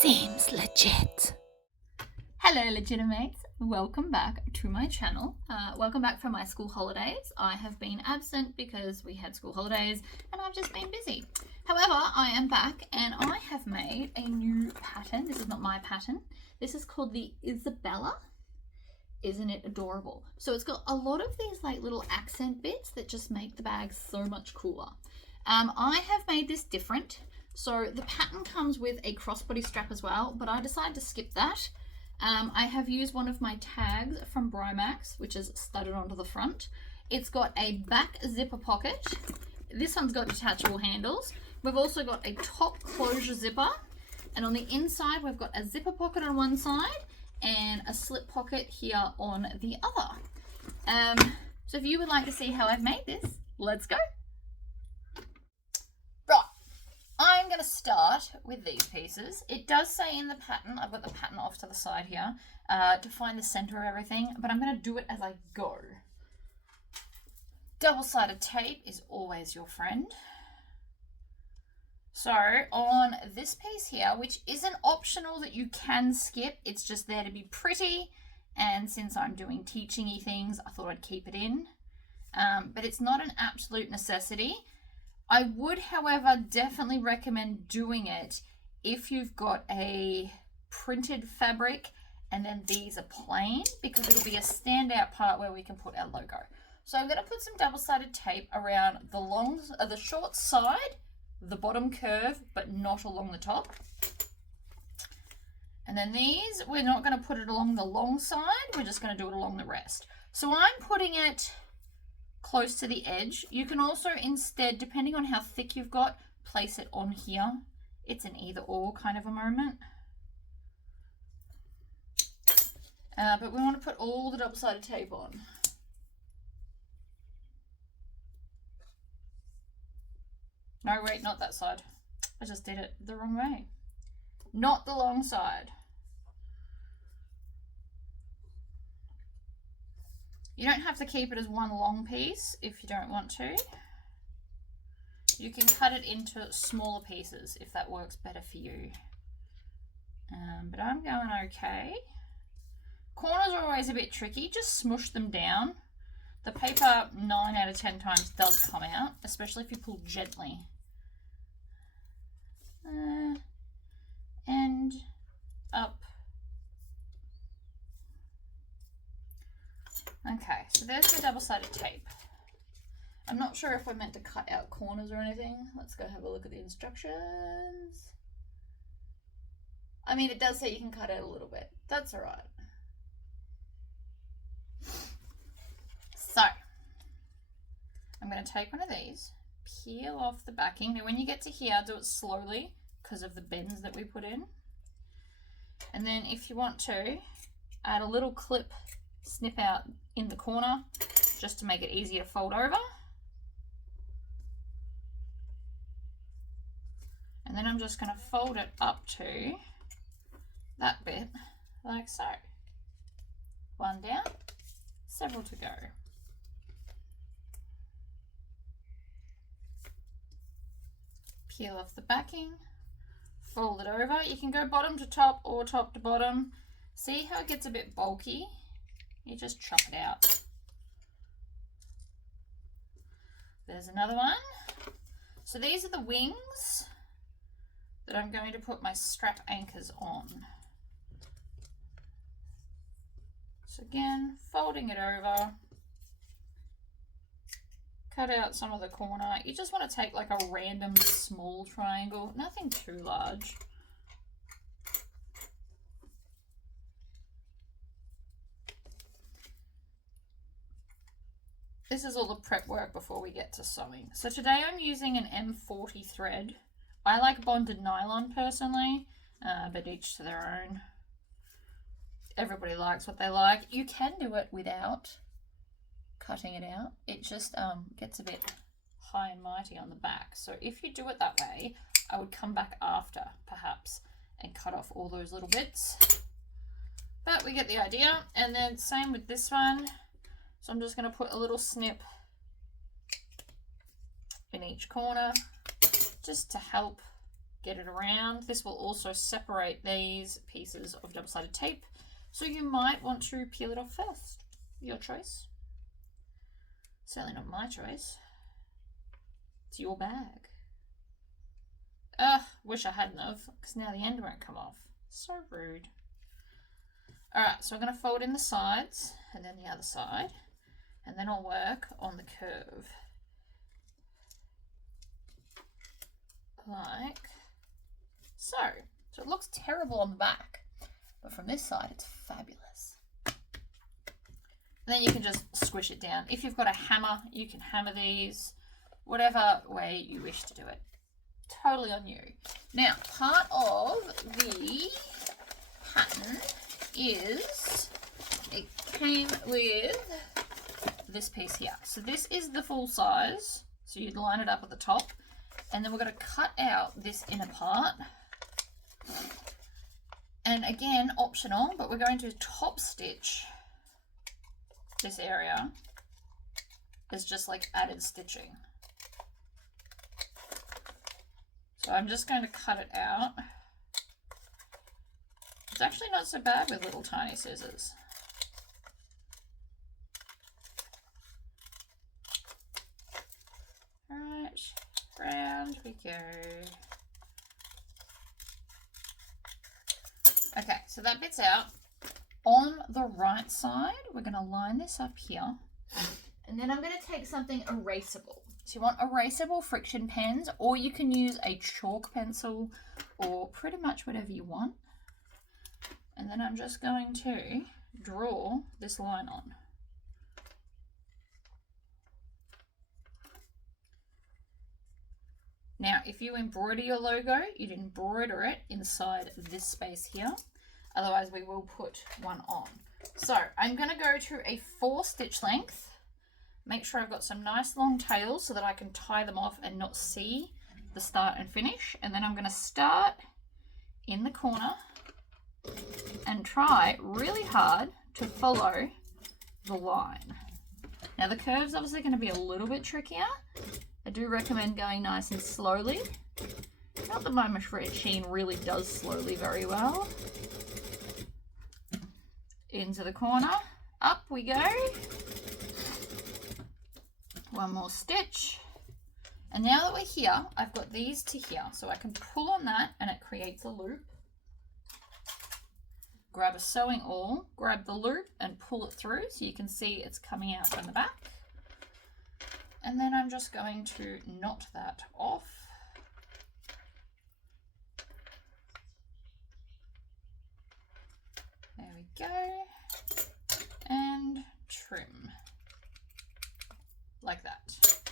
Seems legit. Hello legitimates, welcome back to my channel. Welcome back from my school holidays. I have been absent because we had school holidays and I've just been busy. However, I am back and I have made a new pattern. This is not my pattern. This is called the Isabella. Isn't it adorable? So it's got a lot of these like little accent bits that just make the bag so much cooler. I have made this different. So the pattern comes with a crossbody strap as well, but I decided to skip that. I have used one of my tags from Brymax, which is studded onto the front. It's got a back zipper pocket. This one's got detachable handles. We've also got a top closure zipper. And on the inside, we've got a zipper pocket on one side and a slip pocket here on the other. So if you would like to see how I've made this, let's go. I'm going to start with these pieces. It does say in the pattern, I've got the pattern off to the side here, to find the center of everything, but I'm going to do it as I go. Double-sided tape is always your friend. So on this piece here, which isn't optional that you can skip, it's just there to be pretty, and since I'm doing teaching-y things, I thought I'd keep it in. But it's not an absolute necessity. I would, however, definitely recommend doing it if you've got a printed fabric and then these are plain, because it'll be a standout part where we can put our logo. So I'm going to put some double-sided tape around the short side, the bottom curve, but not along the top. And then these, we're not going to put it along the long side, we're just going to do it along the rest. So I'm putting it close to the edge. You can also instead, depending on how thick you've got, place it on here. It's an either or kind of a moment. But we want to put all the double-sided tape on. No, wait, not that side. I just did it the wrong way. Not the long side. You don't have to keep it as one long piece if you don't want to. You can cut it into smaller pieces if that works better for you. But I'm going okay. Corners are always a bit tricky. Just smush them down. The paper 9 out of 10 times does come out, especially if you pull gently. And up. Okay, so there's the double-sided tape. I'm not sure if we're meant to cut out corners or anything. Let's go have a look at the instructions. I mean, it does say you can cut out a little bit. That's all right. So, I'm going to take one of these, peel off the backing. Now, when you get to here, do it slowly because of the bends that we put in. And then if you want to, add a little clip snip out in the corner just to make it easier to fold over. And then I'm just going to fold it up to that bit like so. One down, several to go. Peel off the backing, fold it over. You can go bottom to top or top to bottom. See how it gets a bit bulky? You just chop it out. There's another one. So these are the wings that I'm going to put my strap anchors on. So again, folding it over, cut out some of the corner. You just want to take like a random small triangle, nothing too large. This is all the prep work before we get to sewing. So today I'm using an M40 thread. I like bonded nylon personally, but each to their own. Everybody likes what they like. You can do it without cutting it out. It just gets a bit high and mighty on the back. So if you do it that way, I would come back after, perhaps, and cut off all those little bits. But we get the idea. And then same with this one. So I'm just going to put a little snip in each corner just to help get it around. This will also separate these pieces of double-sided tape, so you might want to peel it off first. Your choice. Certainly not my choice. It's your bag. Ugh, wish I hadn't have, because now the end won't come off. So rude. Alright, so I'm going to fold in the sides, and then the other side, and then I'll work on the curve. Like so. So it looks terrible on the back, but from this side it's fabulous. And then you can just squish it down. If you've got a hammer, you can hammer these, whatever way you wish to do it. Totally on you. Now, part of the pattern is it came with this piece here. So this is the full size. So you'd line it up at the top, and then we're going to cut out this inner part. And again, optional, but we're going to top stitch this area as just like added stitching. So I'm just going to cut it out. It's actually not so bad with little tiny scissors. Right, round we go. Okay, so that bit's out. On the right side, we're going to line this up here. And then I'm going to take something erasable. So you want erasable friction pens, or you can use a chalk pencil, or pretty much whatever you want. And then I'm just going to draw this line on. Now, if you embroider your logo, you'd embroider it inside this space here. Otherwise, we will put one on. So I'm going to go to a 4 stitch length. Make sure I've got some nice long tails so that I can tie them off and not see the start and finish. And then I'm going to start in the corner and try really hard to follow the line. Now the curve's obviously going to be a little bit trickier. I do recommend going nice and slowly. Not that my machine really does slowly very well. Into the corner, up we go. One more stitch. And now that we're here, I've got these to here. So I can pull on that and it creates a loop. Grab a sewing awl, grab the loop and pull it through so you can see it's coming out from the back. And then I'm just going to knot that off. There we go. And trim. Like that.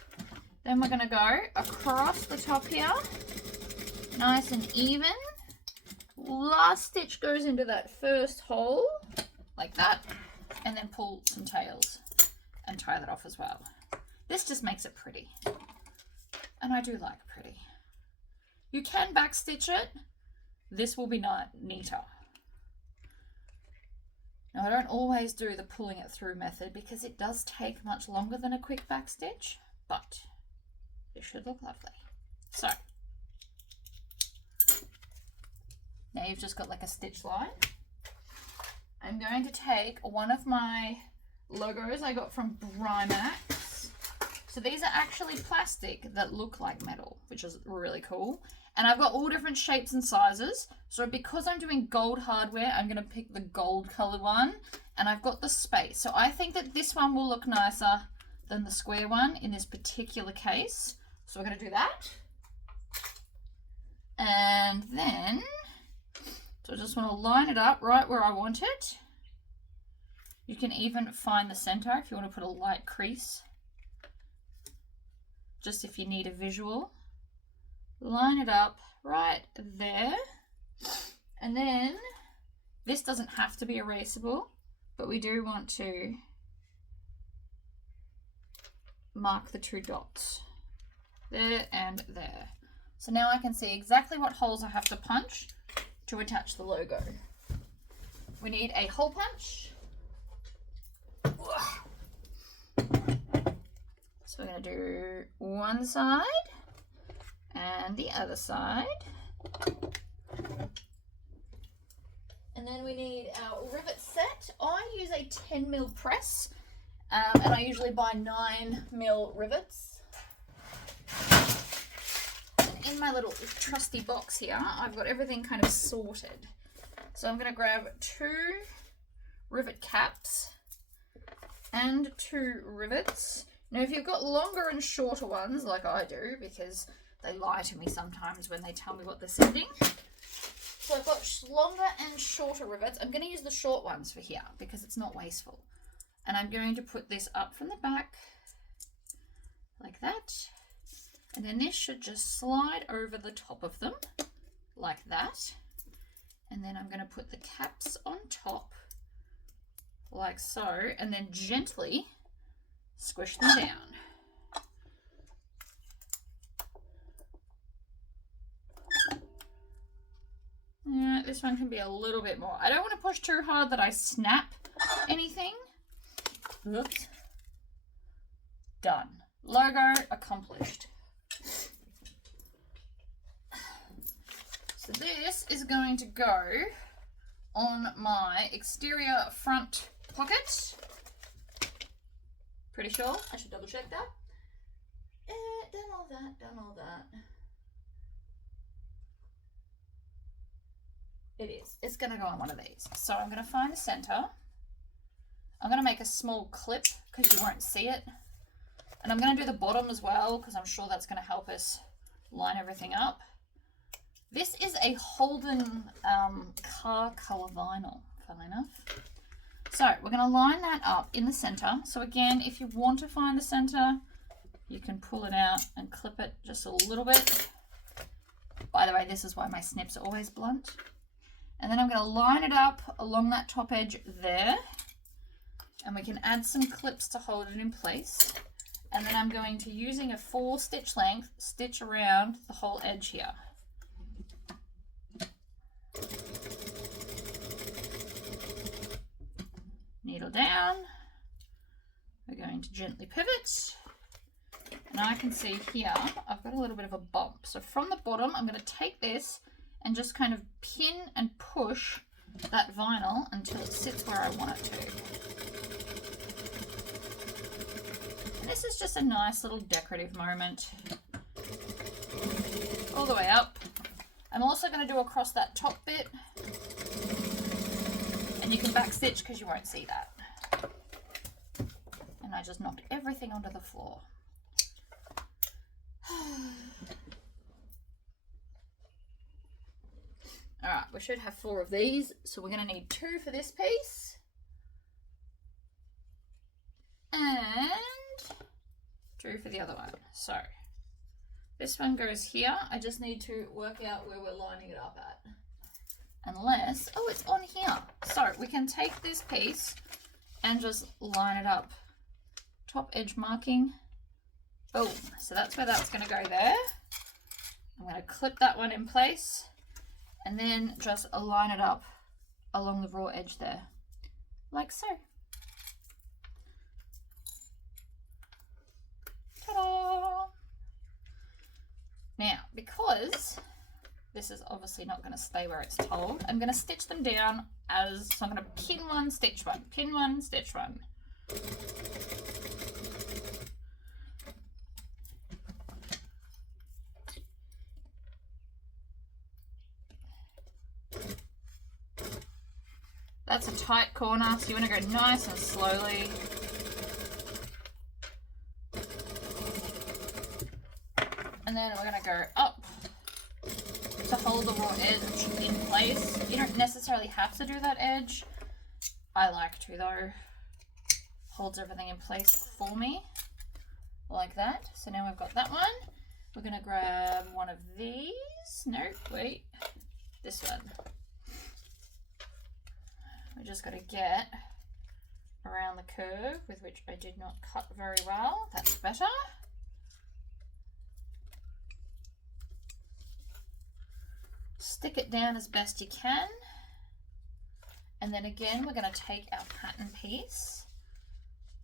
Then we're going to go across the top here, nice and even. Last stitch goes into that first hole, like that, and then pull some tails and tie that off as well. This just makes it pretty, and I do like pretty. You can backstitch it. This will be neater. Now I don't always do the pulling it through method because it does take much longer than a quick backstitch, but it should look lovely. So now you've just got like a stitch line. I'm going to take one of my logos I got from Brimax. So these are actually plastic that look like metal, which is really cool. And I've got all different shapes and sizes. So because I'm doing gold hardware, I'm going to pick the gold colored one. And I've got the space. So I think that this one will look nicer than the square one in this particular case. So we're going to do that. And then, so I just want to line it up right where I want it. You can even find the center if you want to put a light crease. Just if you need a visual. Line it up right there. And then, this doesn't have to be erasable, but we do want to mark the 2 dots. There and there. So now I can see exactly what holes I have to punch to attach the logo. We need a hole punch. So we're going to do one side and the other side. And then we need our rivet set. I use a 10mm press, and I usually buy 9mm rivets. And in my little trusty box here, I've got everything kind of sorted. So I'm going to grab 2 rivet caps and 2 rivets. Now if you've got longer and shorter ones like I do, because they lie to me sometimes when they tell me what they're sending. So I've got longer and shorter rivets. I'm going to use the short ones for here because it's not wasteful. And I'm going to put this up from the back like that. And then this should just slide over the top of them like that. And then I'm going to put the caps on top like so, and then gently squish them down. Yeah, this one can be a little bit more. I don't want to push too hard that I snap anything. Oops. Done. Logo accomplished. So this is going to go on my exterior front pocket. Pretty sure. I should double check that. Done all that, done all that. It is. It's going to go on one of these. So I'm going to find the center. I'm going to make a small clip because you won't see it. And I'm going to do the bottom as well because I'm sure that's going to help us line everything up. This is a Holden car color vinyl, funnily enough. So we're going to line that up in the center. So again, if you want to find the center, you can pull it out and clip it just a little bit. By the way, this is why my snips are always blunt. And then I'm going to line it up along that top edge there. And we can add some clips to hold it in place. And then I'm going to, using a 4 stitch length, stitch around the whole edge here. Needle down. We're going to gently pivot. And I can see here, I've got a little bit of a bump. So from the bottom, I'm going to take this and just kind of pin and push that vinyl until it sits where I want it to. And this is just a nice little decorative moment. All the way up. I'm also going to do across that top bit. And you can back stitch because you won't see that. And I just knocked everything onto the floor. Alright, we should have 4 of these, so we're going to need 2 for this piece. And 2 for the other one. So, this one goes here. I just need to work out where we're lining it up at. Unless, oh, it's on here. So, we can take this piece and just line it up. Top edge marking. Boom. So that's where that's going to go there. I'm going to clip that one in place. And then just align it up along the raw edge there, like so. Ta-da! Now, because this is obviously not going to stay where it's told, I'm going to stitch them down as, so I'm going to pin one, stitch one, pin one, stitch one. That's a tight corner, so you want to go nice and slowly. And then we're going to go up to hold the raw edge in place. You don't necessarily have to do that edge. I like to though. Holds everything in place for me, like that. So now we've got that one. We're going to grab one of these. No, wait. This one. We just got to get around the curve, with which I did not cut very well. That's better. Stick it down as best you can. And then again, we're going to take our pattern piece.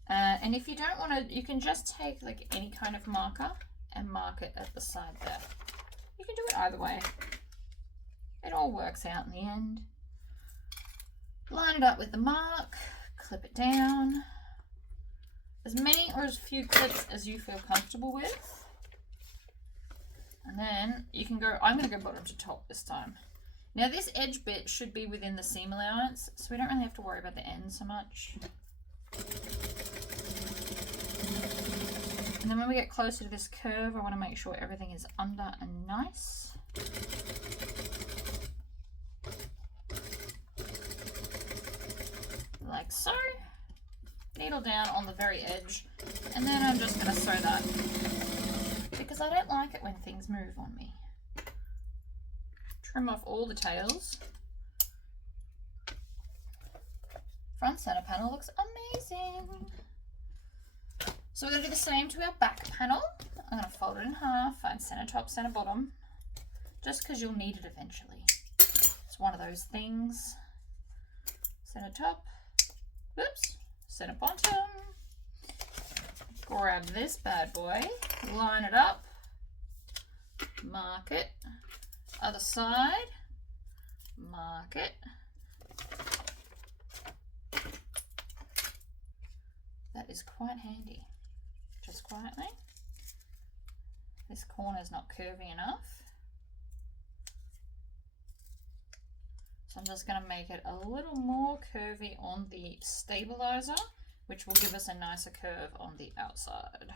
And if you don't want to, you can just take like any kind of marker and mark it at the side there. You can do it either way. It all works out in the end. Line it up with the mark, clip it down. As many or as few clips as you feel comfortable with. And then you can go, I'm going to go bottom to top this time. Now this edge bit should be within the seam allowance, so we don't really have to worry about the end so much. And then when we get closer to this curve, I want to make sure everything is under and nice. Like so. Needle down on the very edge, and then I'm just going to sew that because I don't like it when things move on me. Trim off all the tails. Front center panel looks amazing. So we're going to do the same to our back panel. I'm going to fold it in half, find center top, center bottom, just because you'll need it eventually. It's one of those things. Center top, whoops, center bottom. Grab this bad boy, line it up, mark it, other side, mark it. That is quite handy. Just quietly. This corner is not curvy enough. So I'm just going to make it a little more curvy on the stabilizer, which will give us a nicer curve on the outside.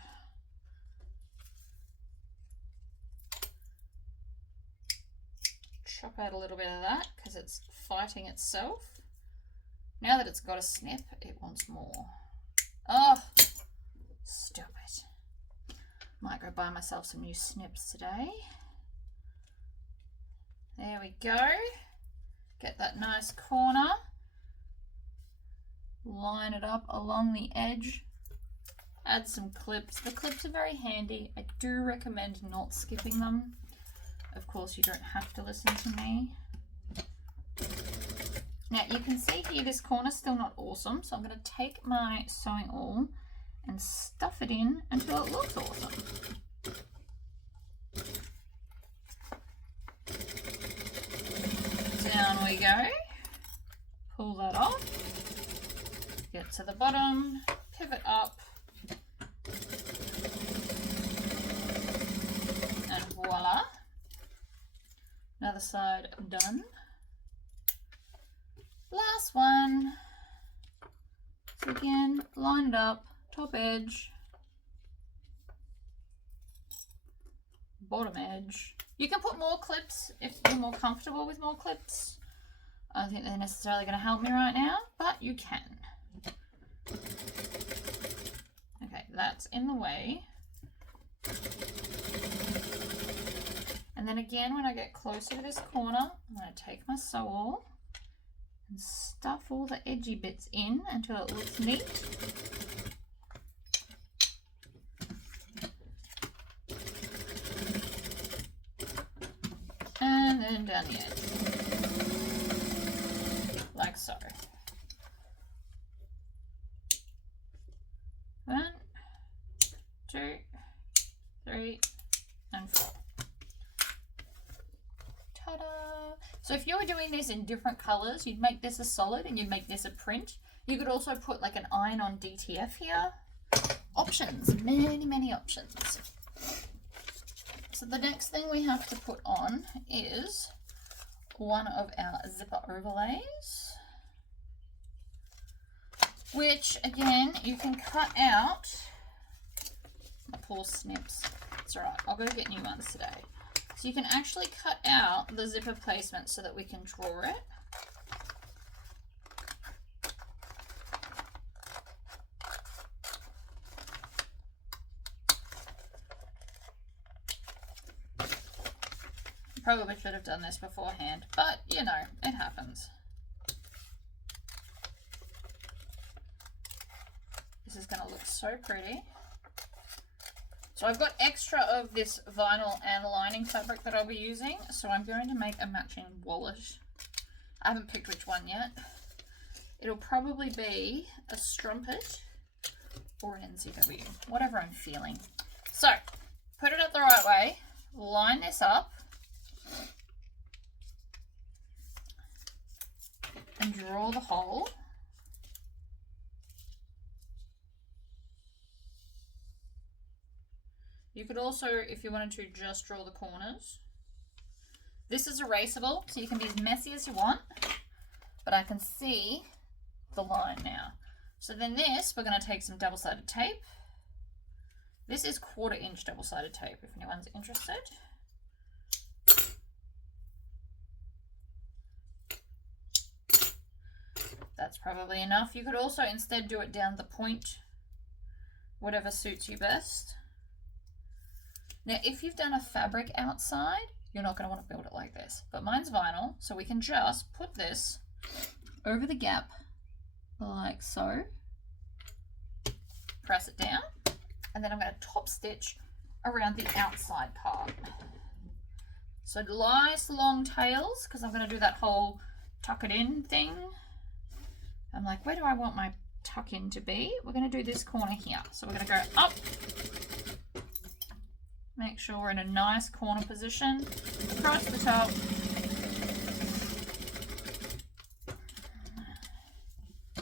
Chop out a little bit of that because it's fighting itself. Now that it's got a snip, it wants more. Oh, stop it. Might go buy myself some new snips today. There we go. Get that nice corner. Line it up along the edge. Add some clips. The clips are very handy. I do recommend not skipping them. Of course, you don't have to listen to me. Now you can see here this corner's still not awesome, so I'm going to take my sewing awl and stuff it in until it looks awesome. Down we go. Pull that off. Get to the bottom, pivot up, and voila. Another side done. Last one. So again, line it up, top edge, bottom edge. You can put more clips if you're more comfortable with more clips. I don't think they're necessarily going to help me right now, but you can. Okay, that's in the way. And then again, when I get closer to this corner, I'm going to take my sew awl and stuff all the edgy bits in until it looks neat. And then down the edge, like so. 1, 2, 3, and 4. Ta-da! So if you were doing this in different colors, you'd make this a solid and you'd make this a print. You could also put like an iron-on DTF here. Options, many, many options. So the next thing we have to put on is one of our zipper overlays, which again, you can cut out. My poor snips. It's alright, I'll go get new ones today. So you can actually cut out the zipper placement so that we can draw it. Probably should have done this beforehand, but you know, it happens. This is going to look so pretty. So I've got extra of this vinyl and lining fabric that I'll be using, so I'm going to make a matching wallet. I haven't picked which one yet. It'll probably be a strumpet or an NCW, whatever I'm feeling. So, put it up the right way, line this up, and draw the hole. You could also, if you wanted to, just draw the corners. This is erasable, so you can be as messy as you want, but I can see the line now. So then this, we're going to take some double-sided tape. This is 1/4 inch double-sided tape, if anyone's interested. That's probably enough. You could also instead do it down the point, whatever suits you best. Now, if you've done a fabric outside, you're not going to want to build it like this. But mine's vinyl, so we can just put this over the gap like so. Press it down, and then I'm going to top stitch around the outside part. So nice long tails, because I'm going to do that whole tuck it in thing. I'm like, where do I want my tuck in to be? We're going to do this corner here. So we're going to go up. Make sure we're in a nice corner position. Across the top.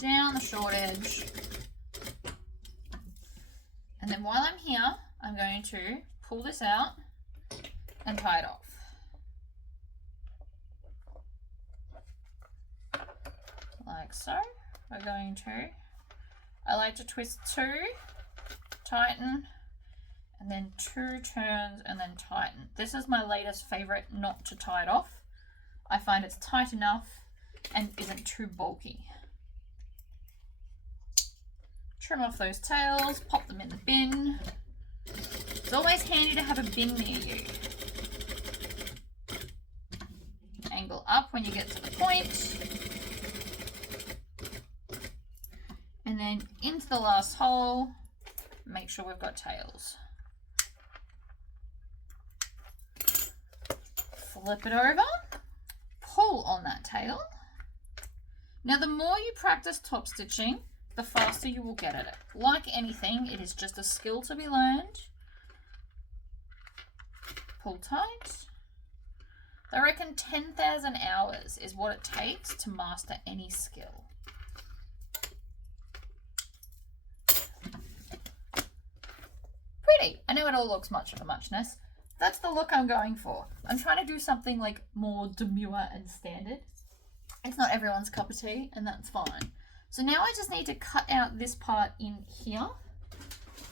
Down the short edge. And then while I'm here, I'm going to pull this out and tie it off. Like so. We're going to, I like to twist 2, tighten, and then 2 turns and then tighten. This is my latest favorite, not to tie it off. I find it's tight enough and isn't too bulky. Trim off those tails, pop them in the bin. It's always handy to have a bin near you. Angle up when you get to the point. And then into the last hole, make sure we've got tails. Flip it over, pull on that tail. Now the more you practice top stitching, the faster you will get at it. Like anything, it is just a skill to be learned. Pull tight. I reckon 10,000 hours is what it takes to master any skill. Pretty. I know it all looks much of a muchness. That's the look I'm going for. I'm trying to do something like more demure and standard. It's not everyone's cup of tea, and that's fine. So now I just need to cut out this part in here.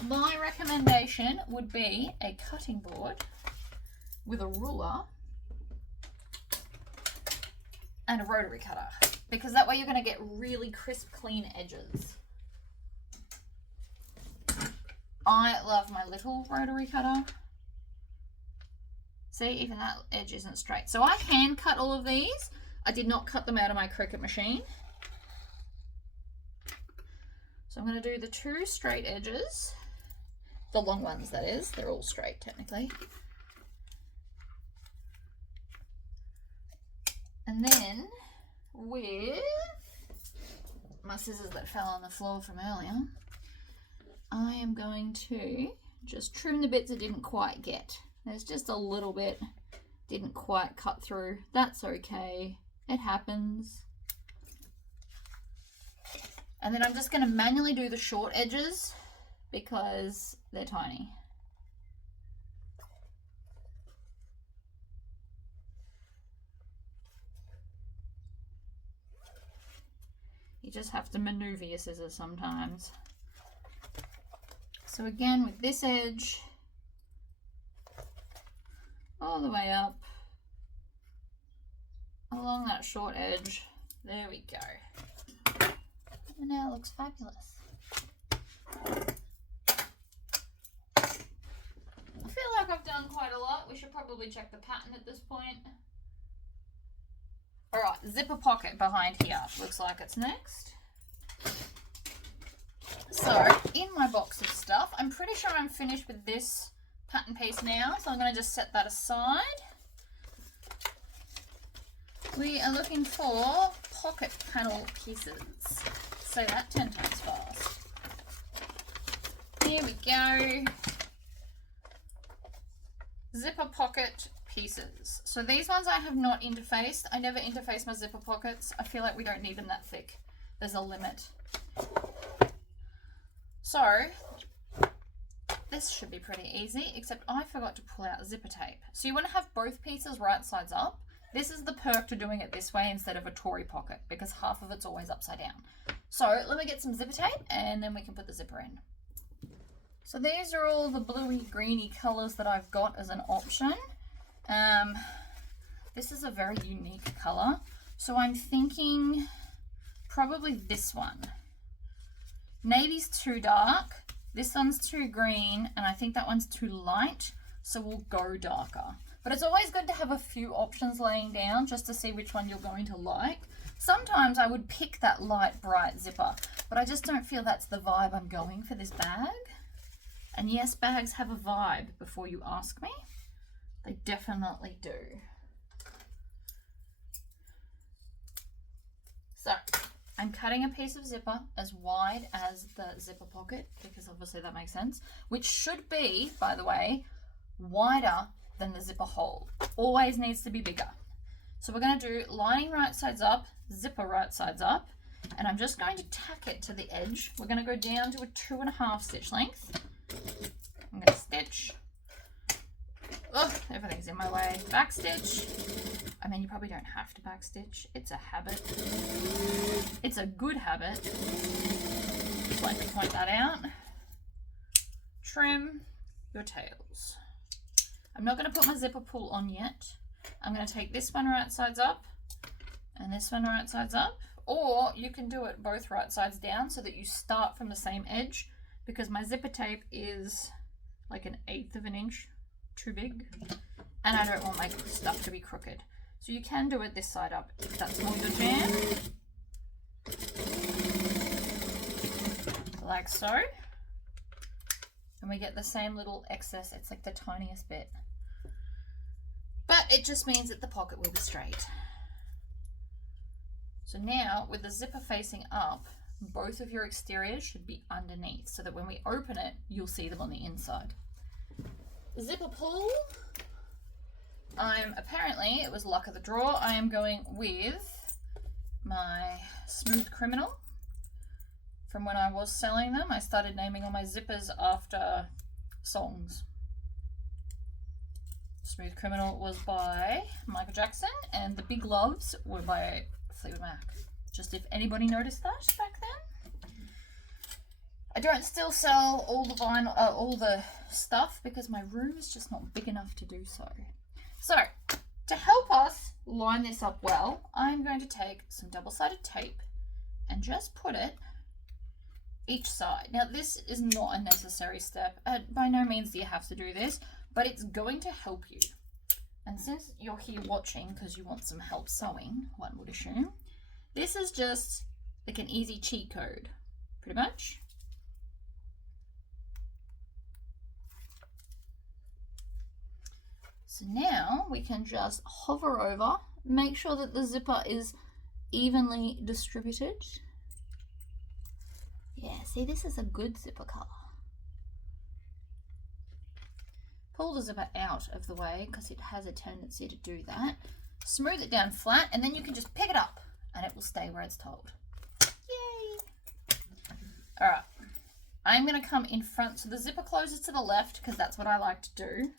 My recommendation would be a cutting board with a ruler and a rotary cutter, because that way you're going to get really crisp, clean edges. I love my little rotary cutter. See, even that edge isn't straight. So I hand cut all of these. I did not cut them out of my Cricut machine. So I'm going to do the 2 straight edges. The long ones, that is. They're all straight, technically. And then, with my scissors that fell on the floor from earlier, I am going to just trim the bits I didn't quite get. There's just a little bit didn't quite cut through. That's okay. It happens. And then I'm just going to manually do the short edges because they're tiny. You just have to maneuver your scissors sometimes. So again, with this edge, all the way up, along that short edge. There we go. And now it looks fabulous. I feel like I've done quite a lot. We should probably check the pattern at this point. Alright, zipper pocket behind here. Looks like it's next. So, in my box of stuff, I'm pretty sure I'm finished with this pattern piece now, so I'm going to just set that aside. We are looking for pocket panel pieces. Say that 10 times fast. Here we go. Zipper pocket pieces. So these ones I have not interfaced. I never interface my zipper pockets. I feel like we don't need them that thick. There's a limit. So this should be pretty easy, except I forgot to pull out zipper tape. So you want to have both pieces right sides up. This is the perk to doing it this way instead of a Tory pocket, because half of it's always upside down. So let me get some zipper tape and then we can put the zipper in. So these are all the bluey greeny colors that I've got as an option. This is a very unique color. So I'm thinking probably this one. Navy's too dark. This one's too green, and I think that one's too light, so we'll go darker. But it's always good to have a few options laying down just to see which one you're going to like. Sometimes I would pick that light, bright zipper, but I just don't feel that's the vibe I'm going for this bag. And yes, bags have a vibe before you ask me. They definitely do. So I'm cutting a piece of zipper as wide as the zipper pocket, because obviously that makes sense, which should be, by the way, wider than the zipper hole. Always needs to be bigger. So we're going to do lining right sides up, zipper right sides up, and I'm just going to tack it to the edge. We're going to go down to a 2.5 stitch length. I'm going to stitch. Oh, everything's in my way. Back stitch. I mean, you probably don't have to back stitch. It's a habit. It's a good habit. Just like to point that out. Trim your tails. I'm not going to put my zipper pull on yet. I'm going to take this one right sides up and this one right sides up. Or you can do it both right sides down so that you start from the same edge, because my zipper tape is like 1/8 of an inch too big, and I don't want my stuff to be crooked. So you can do it this side up if that's more your jam. Like so. And we get the same little excess. It's like the tiniest bit. But it just means that the pocket will be straight. So now with the zipper facing up, both of your exteriors should be underneath so that when we open it, you'll see them on the inside. Zipper pull. Apparently, it was luck of the draw. I am going with my Smooth Criminal. From when I was selling them, I started naming all my zippers after songs. Smooth Criminal was by Michael Jackson, and the Big Loves were by Fleetwood Mac. Just if anybody noticed that back then. I don't still sell all the vinyl, all the stuff, because my room is just not big enough to do so. So, to help us line this up well, I'm going to take some double-sided tape and just put it each side. Now, this is not a necessary step. By no means do you have to do this, but it's going to help you. And since you're here watching because you want some help sewing, one would assume, this is just like an easy cheat code, pretty much. So now we can just hover over, make sure that the zipper is evenly distributed. Yeah, see, this is a good zipper color. Pull the zipper out of the way because it has a tendency to do that. Smooth it down flat, and then you can just pick it up and it will stay where it's told. Yay! All right, I'm going to come in front. So the zipper closes to the left because that's what I like to do.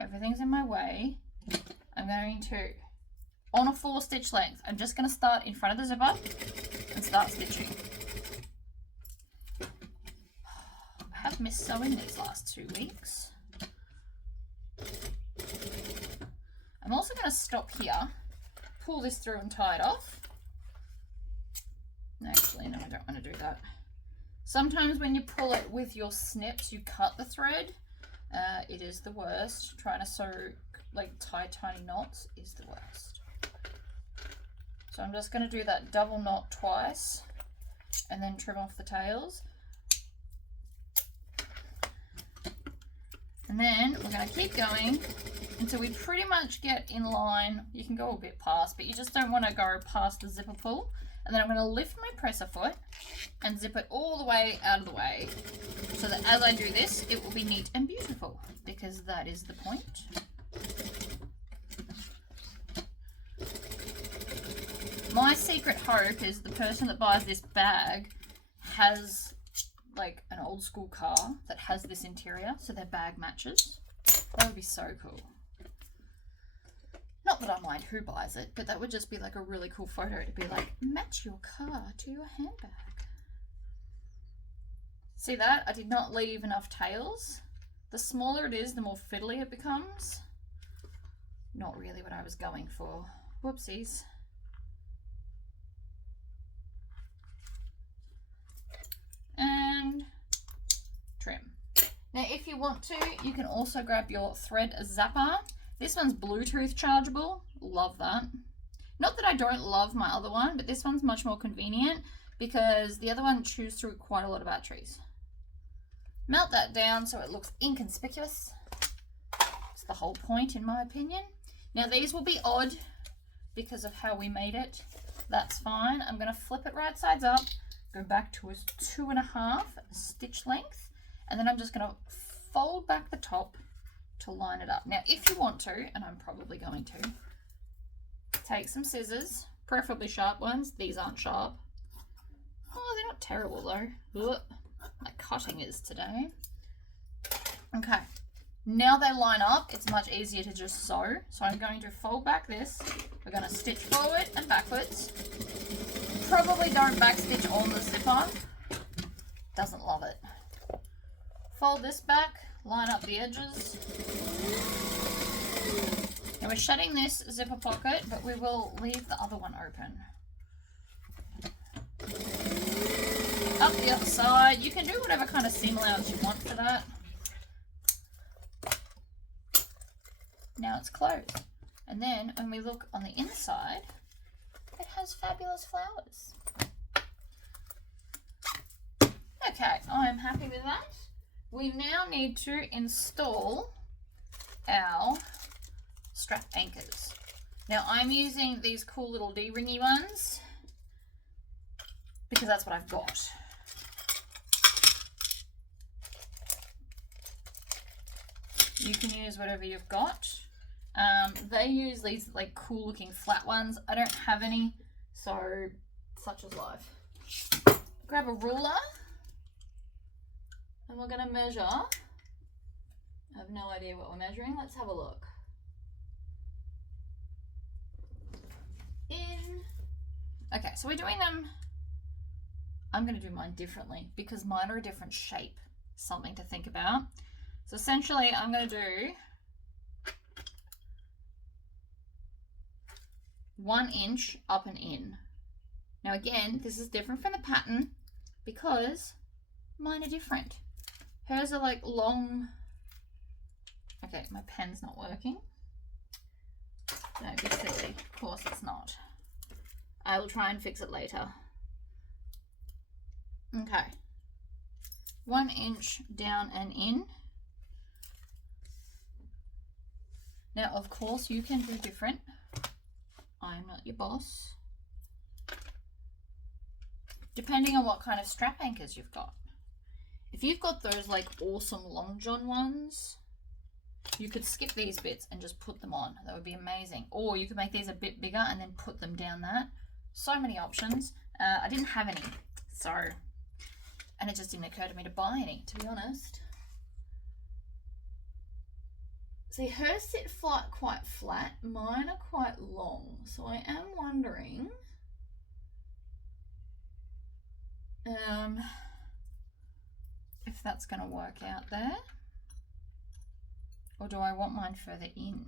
Everything's in my way. I'm going to, on a 4-stitch length, I'm just going to start in front of the zipper and start stitching. I have missed sewing these last 2 weeks. I'm also going to stop here, pull this through and tie it off. Actually, no, I don't want to do that. Sometimes when you pull it with your snips, you cut the thread. It is the worst. Trying to sew, like tie tiny knots is the worst. So I'm just going to do that double knot twice and then trim off the tails. And then we're going to keep going until we pretty much get in line. You can go a bit past, but you just don't want to go past the zipper pull. And then I'm going to lift my presser foot and zip it all the way out of the way, so that as I do this, it will be neat and beautiful, because that is the point. My secret hope is the person that buys this bag has like an old school car that has this interior, so their bag matches. That would be so cool. Not that I mind who buys it, but that would just be like a really cool photo to be like, match your car to your handbag. See that? I did not leave enough tails. The smaller it is, the more fiddly it becomes. Not really what I was going for. Whoopsies. And trim. Now if you want to, you can also grab your thread zapper. This one's Bluetooth chargeable. Love that. Not that I don't love my other one, but this one's much more convenient because the other one chews through quite a lot of batteries. Melt that down so it looks inconspicuous. It's the whole point in my opinion. Now these will be odd because of how we made it. That's fine. I'm going to flip it right sides up, go back to a 2.5 stitch length, and then I'm just going to fold back the top to line it up. Now if you want to, and I'm probably going to, take some scissors, preferably sharp ones. These aren't sharp. Oh, they're not terrible though. Ugh. My cutting is today. Okay, now they line up, it's much easier to just sew. So I'm going to fold back this. We're going to stitch forward and backwards. Probably don't backstitch on the zipper. Doesn't love it. Fold this back, line up the edges. Now we're shutting this zipper pocket, but we will leave the other one open. Up the other side. You can do whatever kind of seam allowance you want for that. Now it's closed. And then when we look on the inside, it has fabulous flowers. Okay, I'm happy with that. We now need to install our strap anchors. Now I'm using these cool little D-ringy ones because that's what I've got. You can use whatever you've got. They use these like cool looking flat ones. I don't have any, so such is life. Grab a ruler and we're going to measure. I have no idea what we're measuring. Let's have a look. Okay, so we're doing them. I'm going to do mine differently because mine are a different shape. Something to think about. So essentially I'm going to do 1 inch up and in. Now again, this is different from the pattern because mine are different. Hers are like long. Okay, my pen's not working. Don't be silly. Of course it's not. I will try and fix it later. Okay. 1 inch down and in. Now, of course, you can do different. I'm not your boss. Depending on what kind of strap anchors you've got. If you've got those like awesome long john ones, you could skip these bits and just put them on. That would be amazing. Or you could make these a bit bigger and then put them down that. So many options. I didn't have any, so, and it just didn't occur to me to buy any, to be honest. See, hers sit quite flat. Mine are quite long, so I am wondering if that's going to work out there, or do I want mine further in?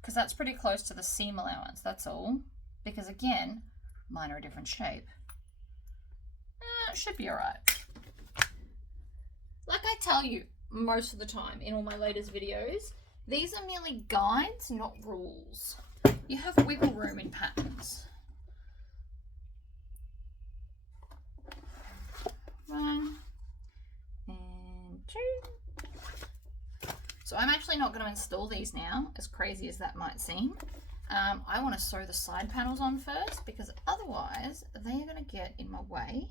Because that's pretty close to the seam allowance, that's all. Because again, mine are a different shape. It should be alright. Like I tell you most of the time in all my latest videos, these are merely guides, not rules. You have wiggle room in patterns. 1 and 2. So I'm actually not going to install these now, as crazy as that might seem. I want to sew the side panels on first because otherwise they are going to get in my way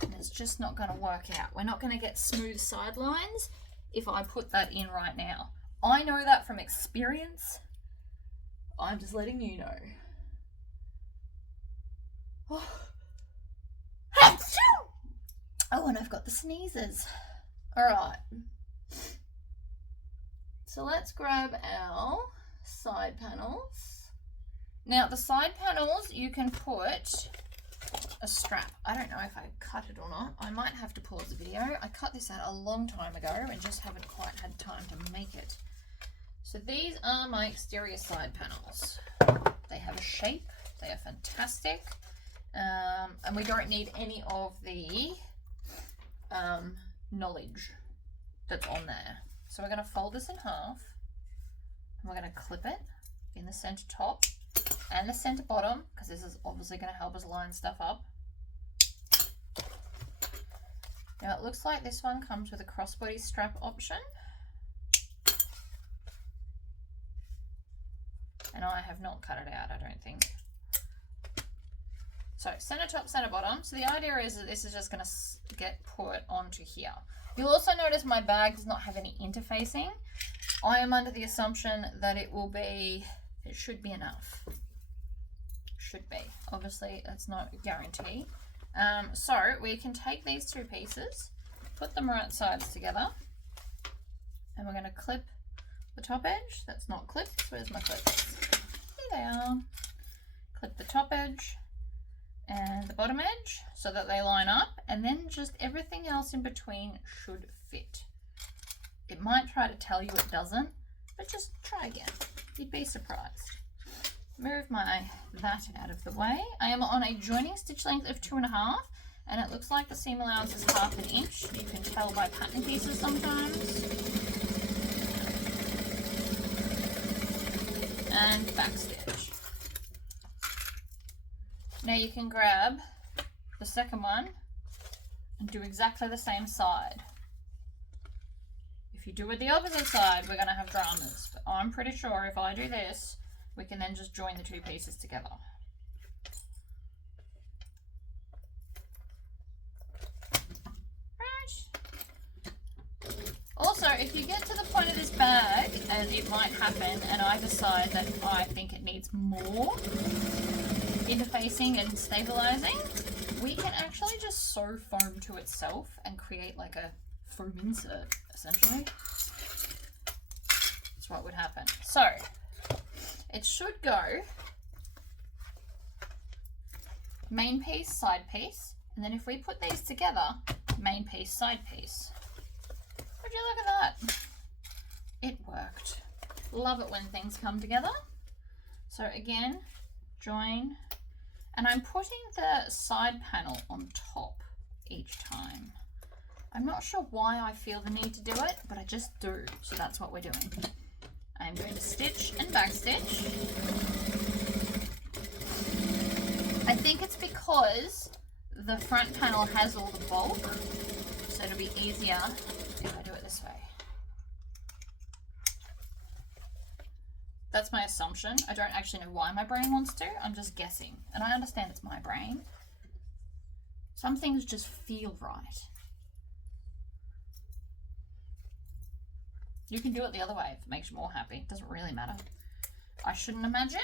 and it's just not going to work out. We're not going to get smooth side lines if I put that in right now. I know that from experience. I'm just letting you know. Oh, and I've got the sneezes. All right. So let's grab our side panels. Now the side panels, you can put a strap. I don't know if I cut it or not. I might have to pause the video. I cut this out a long time ago and just haven't quite had time to make it. So these are my exterior side panels. They have a shape. They are fantastic. And we don't need any of the knowledge that's on there. So we're going to fold this in half and we're going to clip it in the center top and the center bottom, because this is obviously going to help us line stuff up. Now it looks like this one comes with a crossbody strap option. And I have not cut it out, I don't think. So center top, center bottom. So the idea is that this is just going to get put onto here. You'll also notice my bag does not have any interfacing. I am under the assumption that it should be enough. Should be. Obviously, that's not a guarantee. So we can take these two pieces, put them right sides together, and we're going to clip the top edge. That's not clipped. Where's my clips? Here they are. Clip the top edge and the bottom edge so that they line up, and then just everything else in between should fit. It might try to tell you it doesn't, but just try again. You'd be surprised. Move that out of the way. I am on a joining stitch length of 2.5, and it looks like the seam allowance is 1/2 inch. You can tell by pattern pieces sometimes. And back stitch. Now you can grab the second one and do exactly the same side. If you do it the opposite side, we're going to have dramas. But I'm pretty sure if I do this, we can then just join the two pieces together. Right. Also, if you get to the point of this bag, and it might happen, and I decide that I think it needs more interfacing and stabilizing, we can actually just sew foam to itself and create like a foam insert, essentially. That's what would happen. So it should go main piece, side piece, and then if we put these together, main piece, side piece. Would you look at that? It worked. Love it when things come together. So again, join, and I'm putting the side panel on top each time. I'm not sure why I feel the need to do it, but I just do, so that's what we're doing. I'm going to stitch and back stitch. I think it's because the front panel has all the bulk, so it'll be easier if I do it this way. That's my assumption. I don't actually know why my brain wants to. I'm just guessing. And I understand it's my brain. Some things just feel right. You can do it the other way if it makes you more happy. It doesn't really matter. I shouldn't imagine.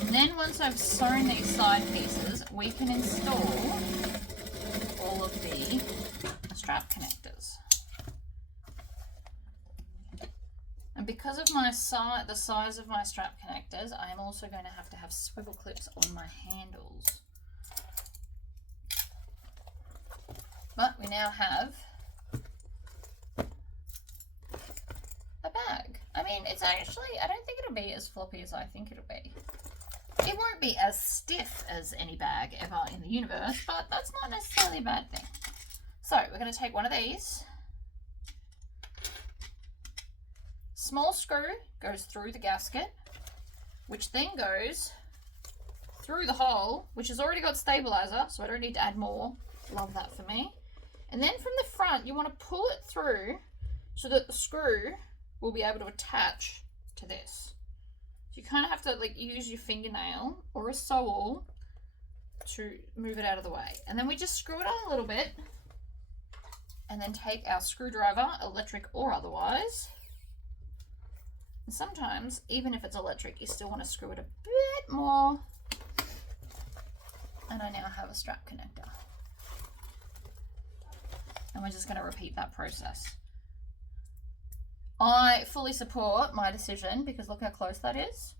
And then once I've sewn these side pieces, we can install all of the strap connectors. And because of my the size of my strap connectors, I am also going to have swivel clips on my handles. But we now have a bag. I mean, it's actually, I don't think it'll be as floppy as I think it'll be. It won't be as stiff as any bag ever in the universe, but that's not necessarily a bad thing. So we're going to take one of these. Small screw goes through the gasket, which then goes through the hole, which has already got stabilizer, so I don't need to add more. Love that for me. And then from the front, you want to pull it through so that the screw will be able to attach to this. So you kind of have to like use your fingernail or a sewall to move it out of the way. And then we just screw it on a little bit and then take our screwdriver, electric or otherwise. And sometimes, even if it's electric, you still want to screw it a bit more. And I now have a strap connector. And we're just going to repeat that process. I fully support my decision because look how close that is.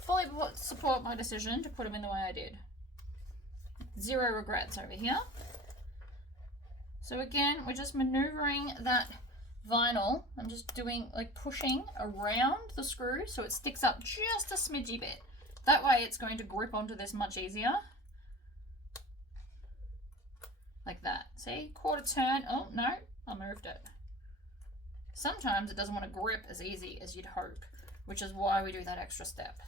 Fully support my decision to put them in the way I did. Zero regrets over here. So again, we're just maneuvering that vinyl. I'm just doing like pushing around the screw so it sticks up just a smidgy bit. That way it's going to grip onto this much easier. Like that. See? Quarter turn. Oh, no. I moved it. Sometimes it doesn't want to grip as easy as you'd hope, which is why we do that extra step.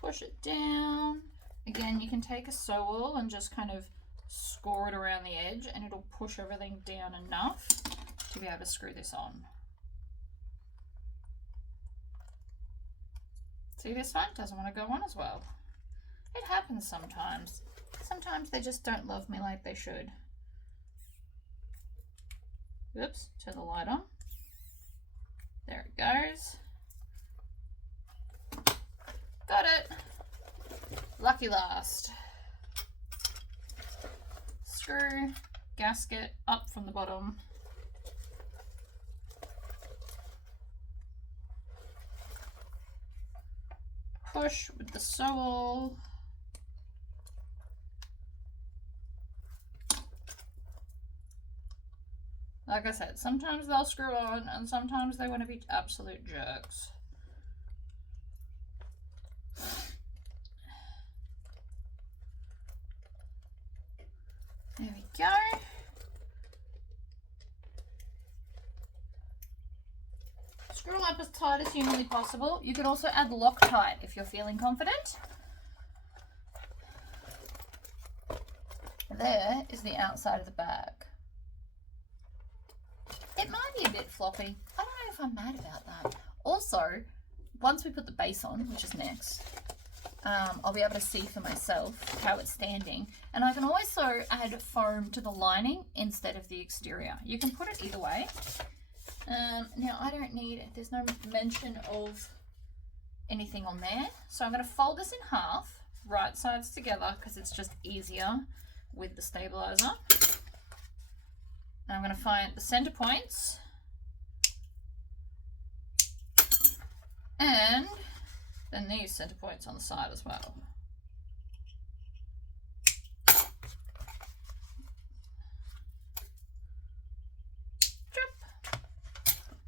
Push it down. Again, you can take a sewall and just kind of score it around the edge and it'll push everything down enough to be able to screw this on. See, this one doesn't want to go on as well. It happens sometimes. Sometimes they just don't love me like they should. Oops, turn the light on. There it goes. Got it. Lucky last. Screw, gasket up from the bottom. Push with the sewall. Like I said, sometimes they'll screw on and sometimes they want to be absolute jerks. There we go. Screw them up as tight as humanly possible. You could also add Loctite if you're feeling confident. There is the outside of the bag. It might be a bit floppy. I don't know if I'm mad about that. Also, once we put the base on, which is next, I'll be able to see for myself how it's standing. And I can also add foam to the lining instead of the exterior. You can put it either way. Now I don't need, there's no mention of anything on there. So I'm going to fold this in half, right sides together, because it's just easier with the stabilizer. And I'm going to find the center points. And then these center points on the side as well.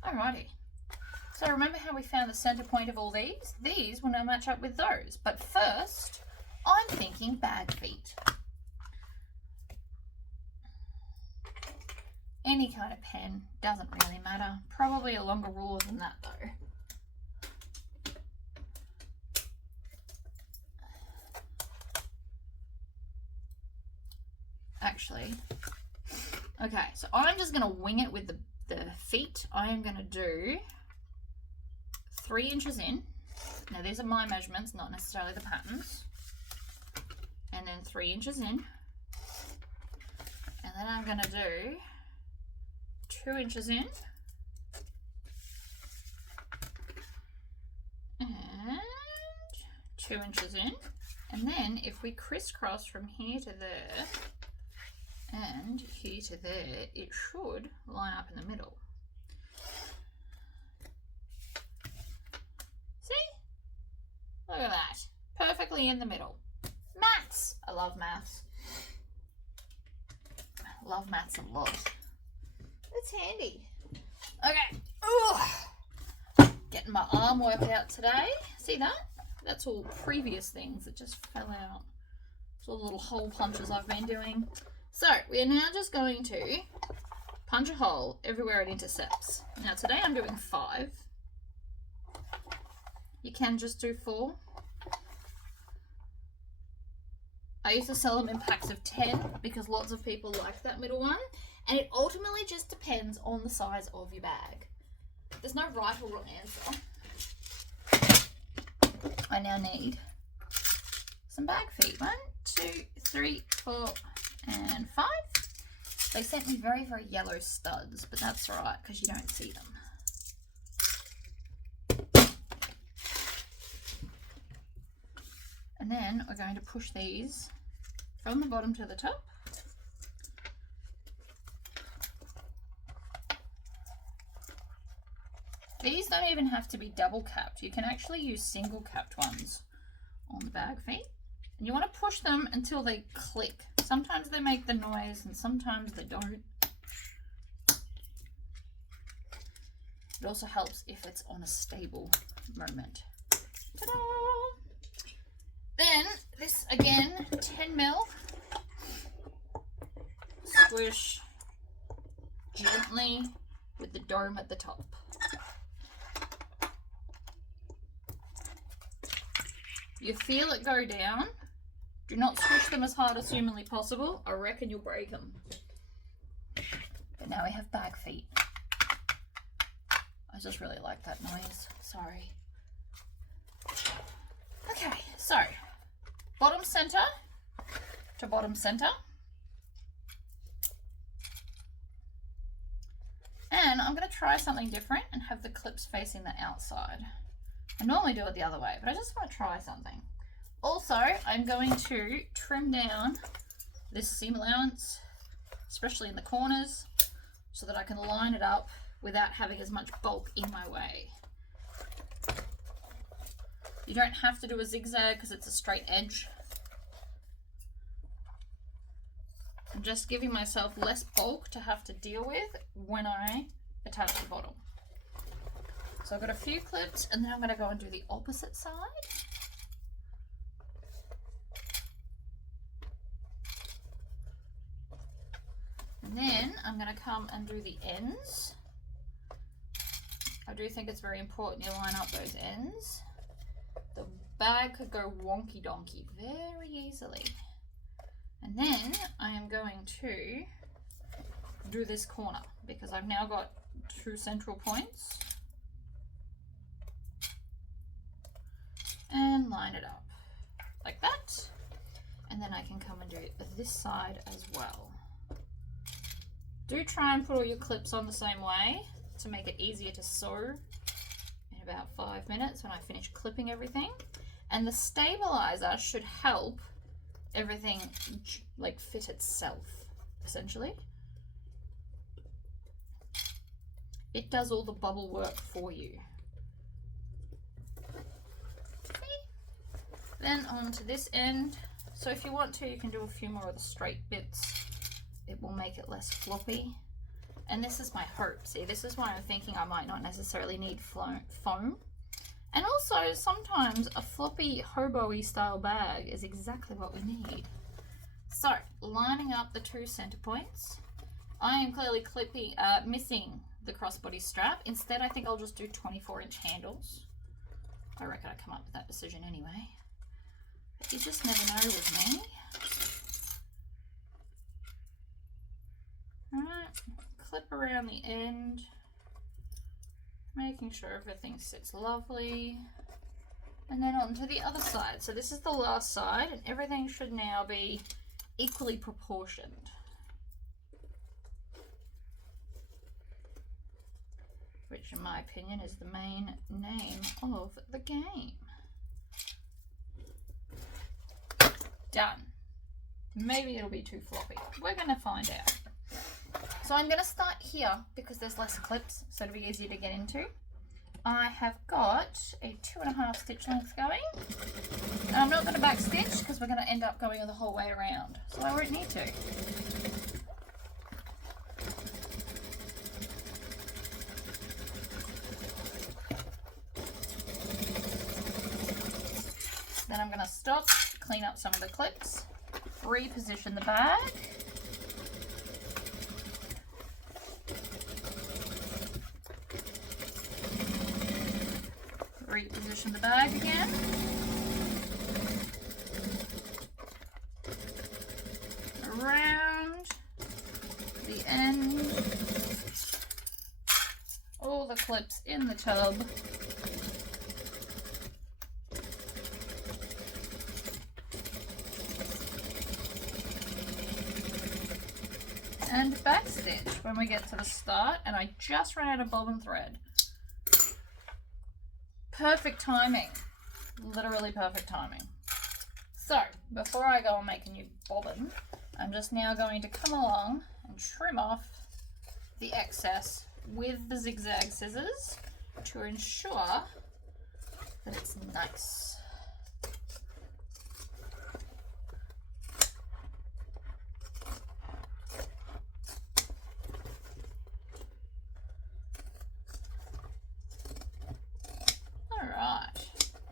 Alrighty. So remember how we found the center point of all these? These will now match up with those. But first, I'm thinking bag feet. Any kind of pen, doesn't really matter. Probably a longer ruler than that though. Actually, okay, so I'm just going to wing it with the feet. I am going to do 3 inches in. Now these are my measurements, not necessarily the patterns. And then 3 inches in. And then I'm going to do 2 inches in. And 2 inches in. And then if we crisscross from here to there, and here to there, it should line up in the middle. See? Look at that. Perfectly in the middle. Maths! I love maths. I love maths a lot. It's handy. Okay. Ugh. Getting my arm worked out today. See that? That's all previous things that just fell out. It's all the little hole punches I've been doing. So we are now just going to punch a hole everywhere it intercepts. Now today I'm doing 5. You can just do 4. I used to sell them in packs of 10 because lots of people like that middle one. And it ultimately just depends on the size of your bag. There's no right or wrong answer. I now need some bag feet. 1, 2, 3, 4, and 5. They sent me very, very yellow studs, but that's all right because you don't see them. And then we're going to push these from the bottom to the top. These don't even have to be double capped. You can actually use single capped ones on the bag feet. And you want to push them until they click. Sometimes they make the noise and sometimes they don't. It also helps if it's on a stable moment. Ta-da! Then this again, 10 mil. Squish gently with the dome at the top. You feel it go down. Do not squish them as hard as humanly possible. I reckon you'll break them. But now we have bag feet. I just really like that noise. Sorry. Okay, so bottom center to bottom center. And I'm going to try something different and have the clips facing the outside. I normally do it the other way, but I just want to try something. Also, I'm going to trim down this seam allowance, especially in the corners, so that I can line it up without having as much bulk in my way. You don't have to do a zigzag because it's a straight edge. I'm just giving myself less bulk to have to deal with when I attach the bottom. So I've got a few clips and then I'm going to go and do the opposite side. And then I'm going to come and do the ends. I do think it's very important you line up those ends. The bag could go wonky donkey very easily. And then I am going to do this corner because I've now got 2 central points. And line it up like that. And then I can come and do this side as well. Do try and put all your clips on the same way to make it easier to sew in about 5 minutes when I finish clipping everything. And the stabilizer should help everything like fit itself, essentially. It does all the bubble work for you. Then on to this end. So if you want to, you can do a few more of the straight bits. It will make it less floppy. And this is my hope. See, this is why I'm thinking I might not necessarily need foam. And also, sometimes a floppy hobo-y style bag is exactly what we need. So, lining up the 2 center points. I am clearly missing the crossbody strap. Instead, I think I'll just do 24-inch handles. I reckon I come up with that decision anyway. But you just never know with me. Alright, clip around the end. Making sure everything sits lovely. And then on to the other side. So this is the last side and everything should now be equally proportioned. Which in my opinion is the main name of the game. Done. Maybe it'll be too floppy. We're going to find out. So I'm going to start here because there's less clips, so it'll be easier to get into. I have got a 2.5 stitch length going. And I'm not going to back stitch because we're going to end up going the whole way around, so I won't need to. Then I'm going to stop, clean up some of the clips, reposition the bag. Reposition the bag again. end. All the clips in the tub. And backstitch when we get to the start, and I just ran out of bobbin thread. Perfect timing. Literally perfect timing. So, before I go and make a new bobbin, I'm just now going to come along and trim off the excess with the zigzag scissors to ensure that it's nice.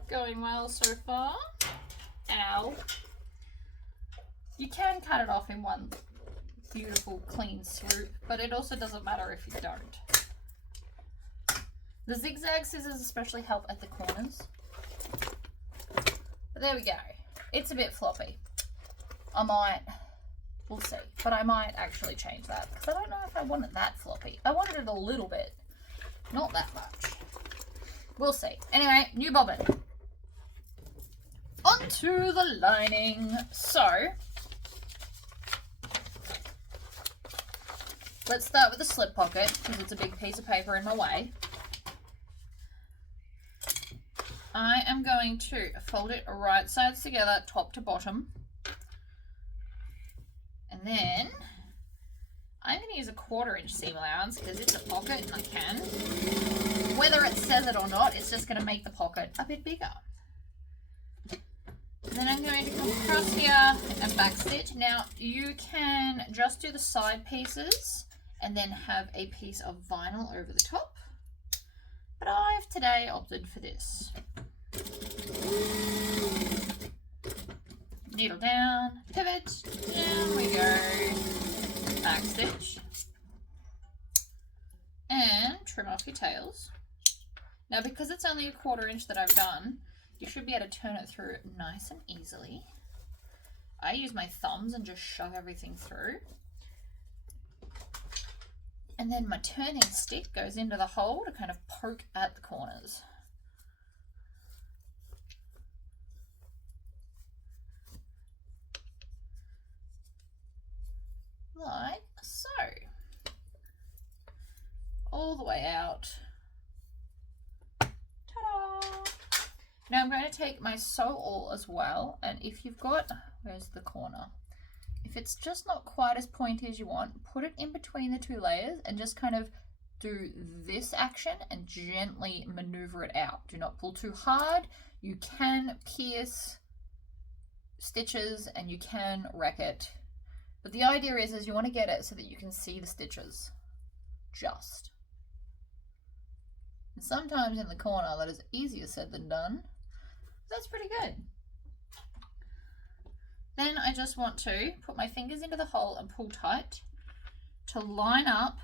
Going well so far. Ow. You can cut it off in one beautiful clean swoop, but it also doesn't matter if you don't. The zigzag scissors especially help at the corners. But there we go. It's a bit floppy. We'll see, but I might actually change that because I don't know if I want it that floppy. I wanted it a little bit, not that much. We'll see. Anyway, new bobbin. Onto the lining. So, let's start with the slip pocket because it's a big piece of paper in my way. I am going to fold it right sides together, top to bottom. And then I'm going to use a 1/4 inch seam allowance because it's a pocket and I can. Whether it says it or not, it's just going to make the pocket a bit bigger. Then I'm going to come across here and backstitch. Now you can just do the side pieces and then have a piece of vinyl over the top, but I've today opted for this. Needle down, pivot, down we go, backstitch, and trim off your tails. Now because it's only a 1/4 inch that I've done, you should be able to turn it through nice and easily. I use my thumbs and just shove everything through. And then my turning stick goes into the hole to kind of poke at the corners. Like so. All the way out. Ta-da! Now I'm going to take my sew all as well, and if you've got, where's the corner? If it's just not quite as pointy as you want, put it in between the two layers and just kind of do this action and gently maneuver it out. Do not pull too hard. You can pierce stitches and you can wreck it. But the idea is you want to get it so that you can see the stitches. Just. And sometimes in the corner that is easier said than done. That's pretty good. Then I just want to put my fingers into the hole and pull tight to line up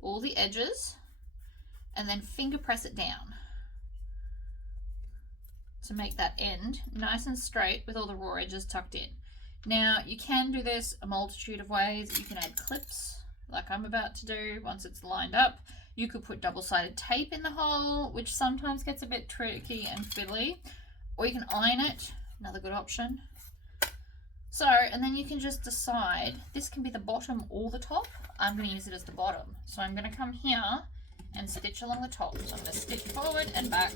all the edges and then finger press it down to make that end nice and straight with all the raw edges tucked in. Now you can do this a multitude of ways. You can add clips like I'm about to do once it's lined up. You could put double-sided tape in the hole, which sometimes gets a bit tricky and fiddly, or you can iron it, another good option. So, and then you can just decide, this can be the bottom or the top. I'm going to use it as the bottom. So I'm going to come here and stitch along the top. So I'm going to stitch forward and back.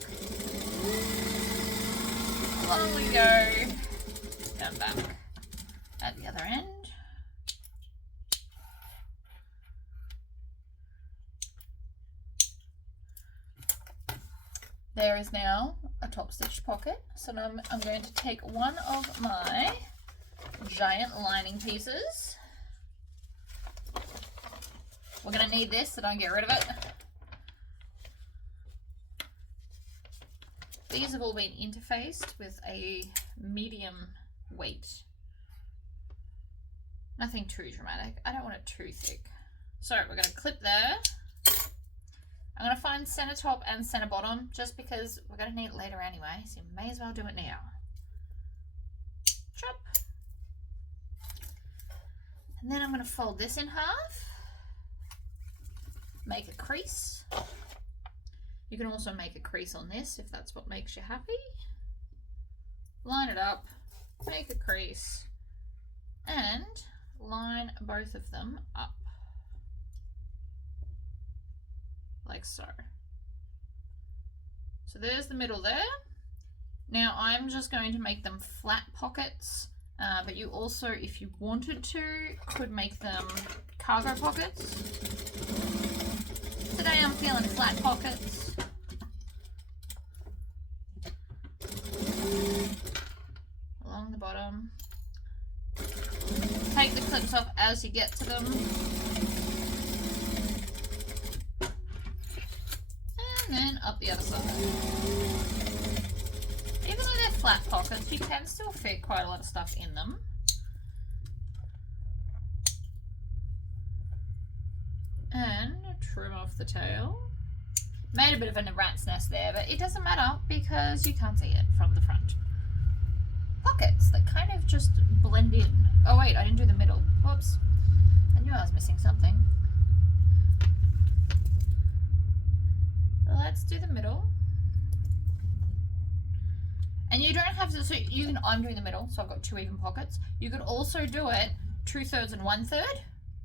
Along we go, and back at the other end. There is now a top stitched pocket. So now I'm going to take one of my giant lining pieces. We're going to need this, so don't get rid of it. These have all been interfaced with a medium weight. Nothing too dramatic. I don't want it too thick. So we're going to clip there. I'm going to find center top and center bottom just because we're going to need it later anyway, so you may as well do it now. Chop. And then I'm going to fold this in half make a crease. You can also make a crease on this if that's what makes you happy. Line it up, make a crease, and line both of them up. Like so. So there's the middle there. Now I'm just going to make them flat pockets, but you also, if you wanted to, could make them cargo pockets. Today I'm feeling flat pockets. Along the bottom. Take the clips off as you get to them. And then up the other side. Even though they're flat pockets, you can still fit quite a lot of stuff in them. And trim off the tail. Made a bit of a rat's nest there, but it doesn't matter because you can't see it from the front. Pockets that kind of just blend in. Oh wait, I didn't do the middle. Whoops. I knew I was missing something. Let's do the middle. And you don't have to, so you can, I'm doing the middle, so I've got 2 even pockets. You could also do it 2/3 and 1/3,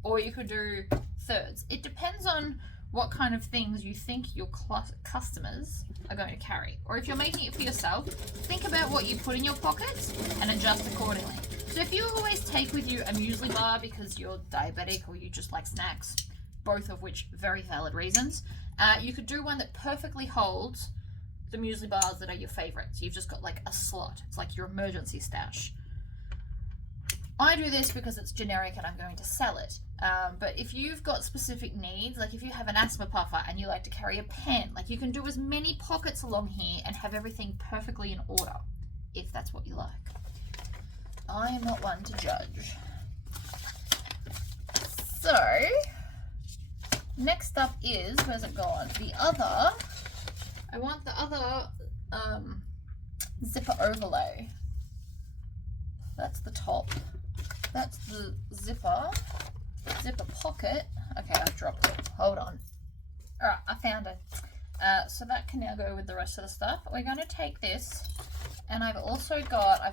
or you could do thirds. It depends on what kind of things you think your customers are going to carry. Or if you're making it for yourself, think about what you put in your pockets and adjust accordingly. So if you always take with you a muesli bar because you're diabetic or you just like snacks, both of which very valid reasons, you could do one that perfectly holds the muesli bars that are your favorites. You've just got like a slot. It's like your emergency stash. I do this because it's generic and I'm going to sell it. But if you've got specific needs, like if you have an asthma puffer and you like to carry a pen, like you can do as many pockets along here and have everything perfectly in order, if that's what you like. I am not one to judge. So, next up is, where's it gone? The other, I want the other zipper overlay. That's the top. That's the zipper pocket. Okay, I've dropped it. Hold on. All right, I found it. So that can now go with the rest of the stuff. We're going to take this, and I've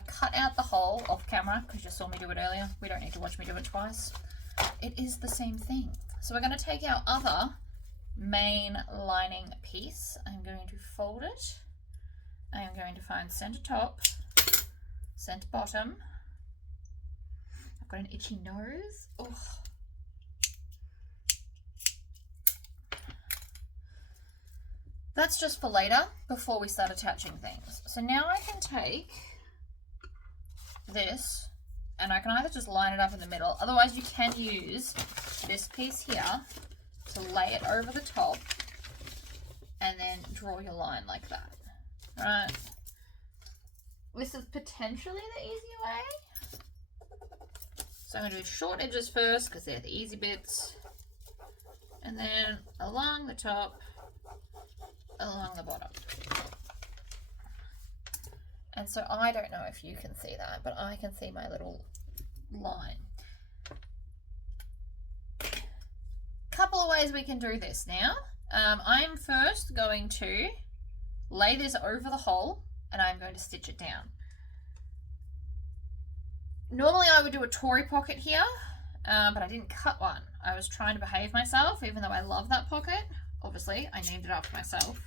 cut out the hole off camera because you saw me do it earlier. We don't need to watch me do it twice. It is the same thing. So we're going to take our other main lining piece. I'm going to fold it. I am going to find center top, center bottom. I've got an itchy nose. Oh. That's just for later, before we start attaching things. So now I can take this, and I can either just line it up in the middle, otherwise you can use this piece here to lay it over the top, and then draw your line like that. Right. This is potentially the easy way. So I'm going to do short edges first because they're the easy bits, and then along the top, along the bottom. And so I don't know if you can see that, but I can see my little line. Couple of ways we can do this now. I'm first going to lay this over the hole and I'm going to stitch it down. Normally I would do a Tory pocket here, but I didn't cut one. I was trying to behave myself, even though I love that pocket. Obviously, I named it after myself.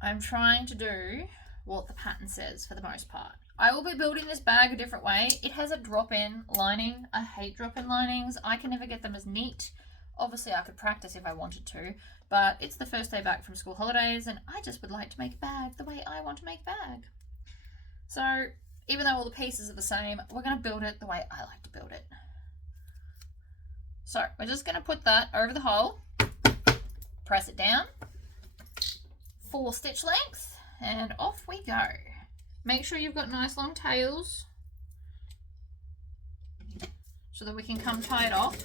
I'm trying to do what the pattern says for the most part. I will be building this bag a different way. It has a drop-in lining. I hate drop-in linings. I can never get them as neat. Obviously, I could practice if I wanted to, but it's the first day back from school holidays, and I just would like to make a bag the way I want to make a bag. So, even though all the pieces are the same, we're going to build it the way I like to build it. So, we're just going to put that over the hole. Press it down, 4 stitch lengths, and off we go. Make sure you've got nice long tails so that we can come tie it off.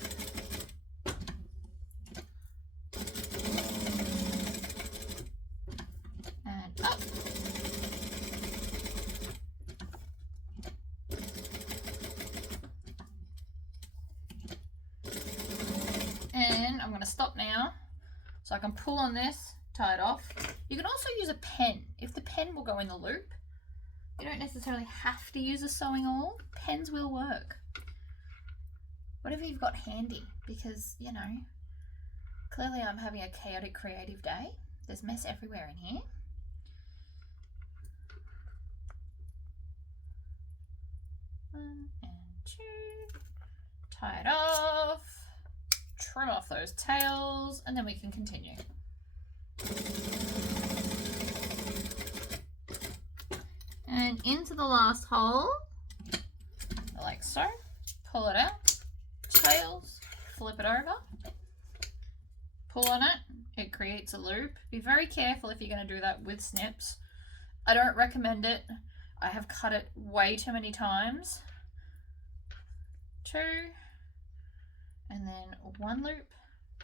And up. And I'm I'm going to stop now so I can pull on this, tie it off. You can also use a pen if the pen will go in the loop. You don't necessarily have to use a sewing awl. Pens will work. Whatever you've got handy, because, you know, clearly I'm having a chaotic creative day. There's mess everywhere in here. One and two. Tie it off. Trim off those tails, and then we can continue. And into the last hole, like so. Pull it out. Tails. Flip it over. Pull on it. It creates a loop. Be very careful if you're going to do that with snips. I don't recommend it. I have cut it way too many times. 2, and then 1 loop,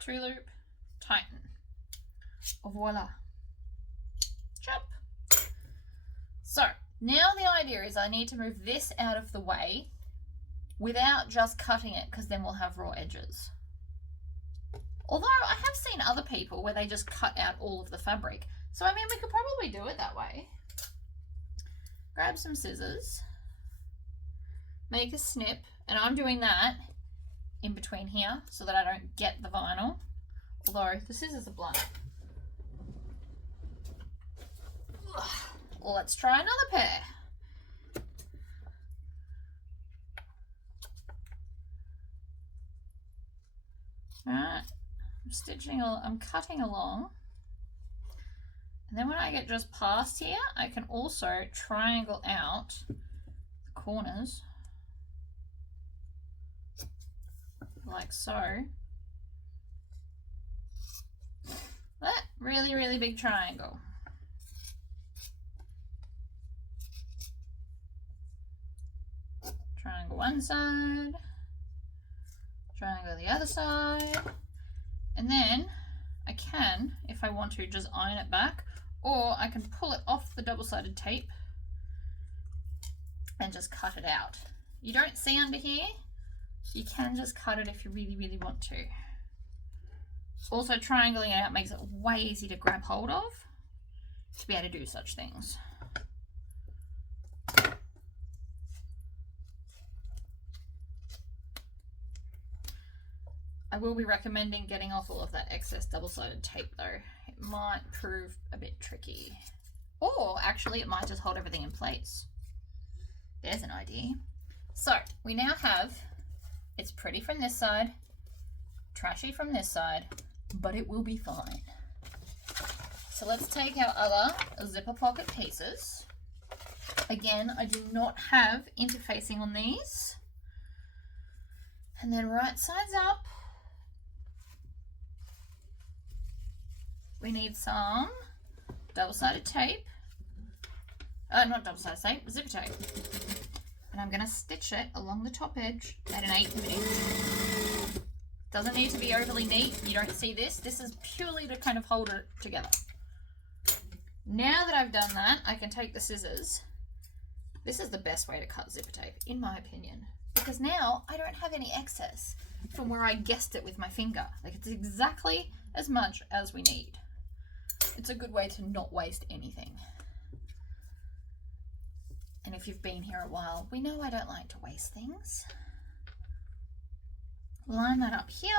2 loop, tighten. Voila. Jump. So now the idea is I need to move this out of the way without just cutting it, because then we'll have raw edges. Although I have seen other people where they just cut out all of the fabric. So I mean, we could probably do it that way. Grab some scissors, make a snip, and I'm doing that in between here so that I don't get the vinyl, although the scissors are blunt. Let's try another pair. Alright, I'm cutting along. And then when I get just past here, I can also triangle out the corners like so. That really, really big triangle. Triangle one side, triangle the other side, and then I can, if I want to, just iron it back, or I can pull it off the double-sided tape and just cut it out. You don't see under here, so you can just cut it if you really, really want to. Also, triangling it out makes it way easy to grab hold of to be able to do such things. I will be recommending getting off all of that excess double-sided tape though. It might prove a bit tricky. Or actually it might just hold everything in place. There's an idea. So we now have, it's pretty from this side, trashy from this side, but it will be fine. So let's take our other zipper pocket pieces. Again, I do not have interfacing on these. And then right sides up, we need some double-sided tape. Not double-sided tape, zipper tape. And I'm going to stitch it along the top edge at an 1/8 inch. Doesn't need to be overly neat. You don't see this. This is purely to kind of hold it together. Now that I've done that, I can take the scissors. This is the best way to cut zipper tape, in my opinion, because now I don't have any excess from where I guessed it with my finger. Like, it's exactly as much as we need. It's a good way to not waste anything. And if you've been here a while, we know I don't like to waste things. Line that up here.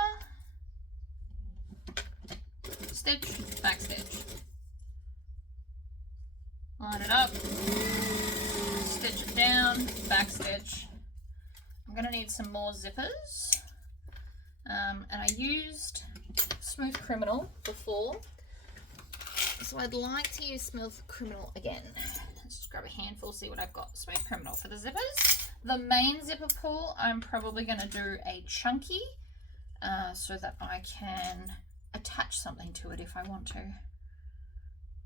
Stitch, back stitch. Line it up. Stitch it down, back stitch. I'm going to need some more zippers. And I used Smooth Criminal before, so I'd like to use Smooth Criminal again. Let's just grab a handful, see what I've got. Smooth Criminal for the zippers. The main zipper pull, I'm probably going to do a chunky so that I can attach something to it if I want to.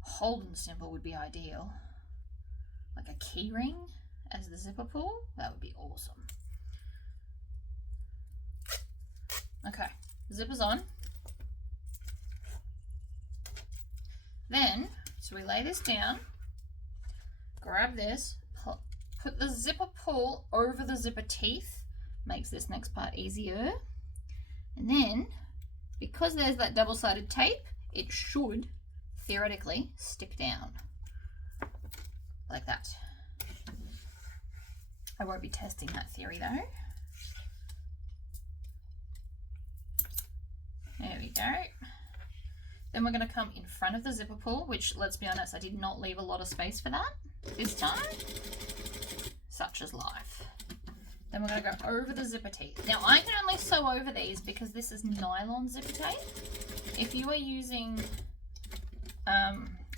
Holden symbol would be ideal. Like a key ring as the zipper pull, that would be awesome. Okay, zipper's on. Then, so we lay this down, grab this, put the zipper pull over the zipper teeth, makes this next part easier. And then because there's that double-sided tape, it should theoretically stick down like that. I won't be testing that theory though. There we go. Then we're going to come in front of the zipper pull, which, let's be honest, I did not leave a lot of space for that this time. Such is life. Then we're going to go over the zipper teeth. Now, I can only sew over these because this is nylon zipper tape. If you are using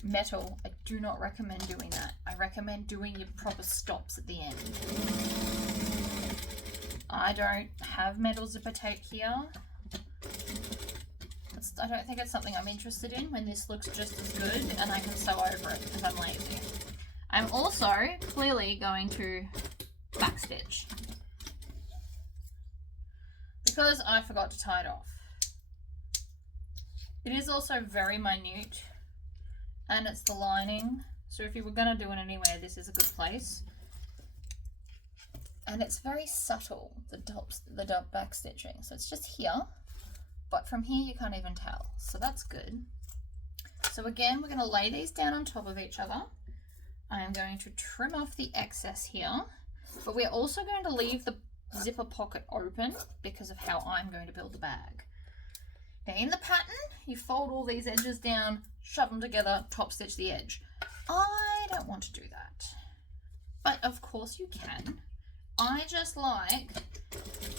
metal, I do not recommend doing that. I recommend doing your proper stops at the end. I don't have metal zipper tape here. I don't think it's something I'm interested in when this looks just as good and I can sew over it because I'm lazy. I'm also clearly going to backstitch because I forgot to tie it off. It is also very minute and it's the lining, so if you were going to do it anywhere, this is a good place. And it's very subtle, the dot back stitching, so it's just here. But from here you can't even tell, so that's good. So again, we're going to lay these down on top of each other. I am going to trim off the excess here, but we're also going to leave the zipper pocket open because of how I'm going to build the bag. Now in the pattern, you fold all these edges down, shove them together, top stitch the edge. I don't want to do that, but of course you can. I just like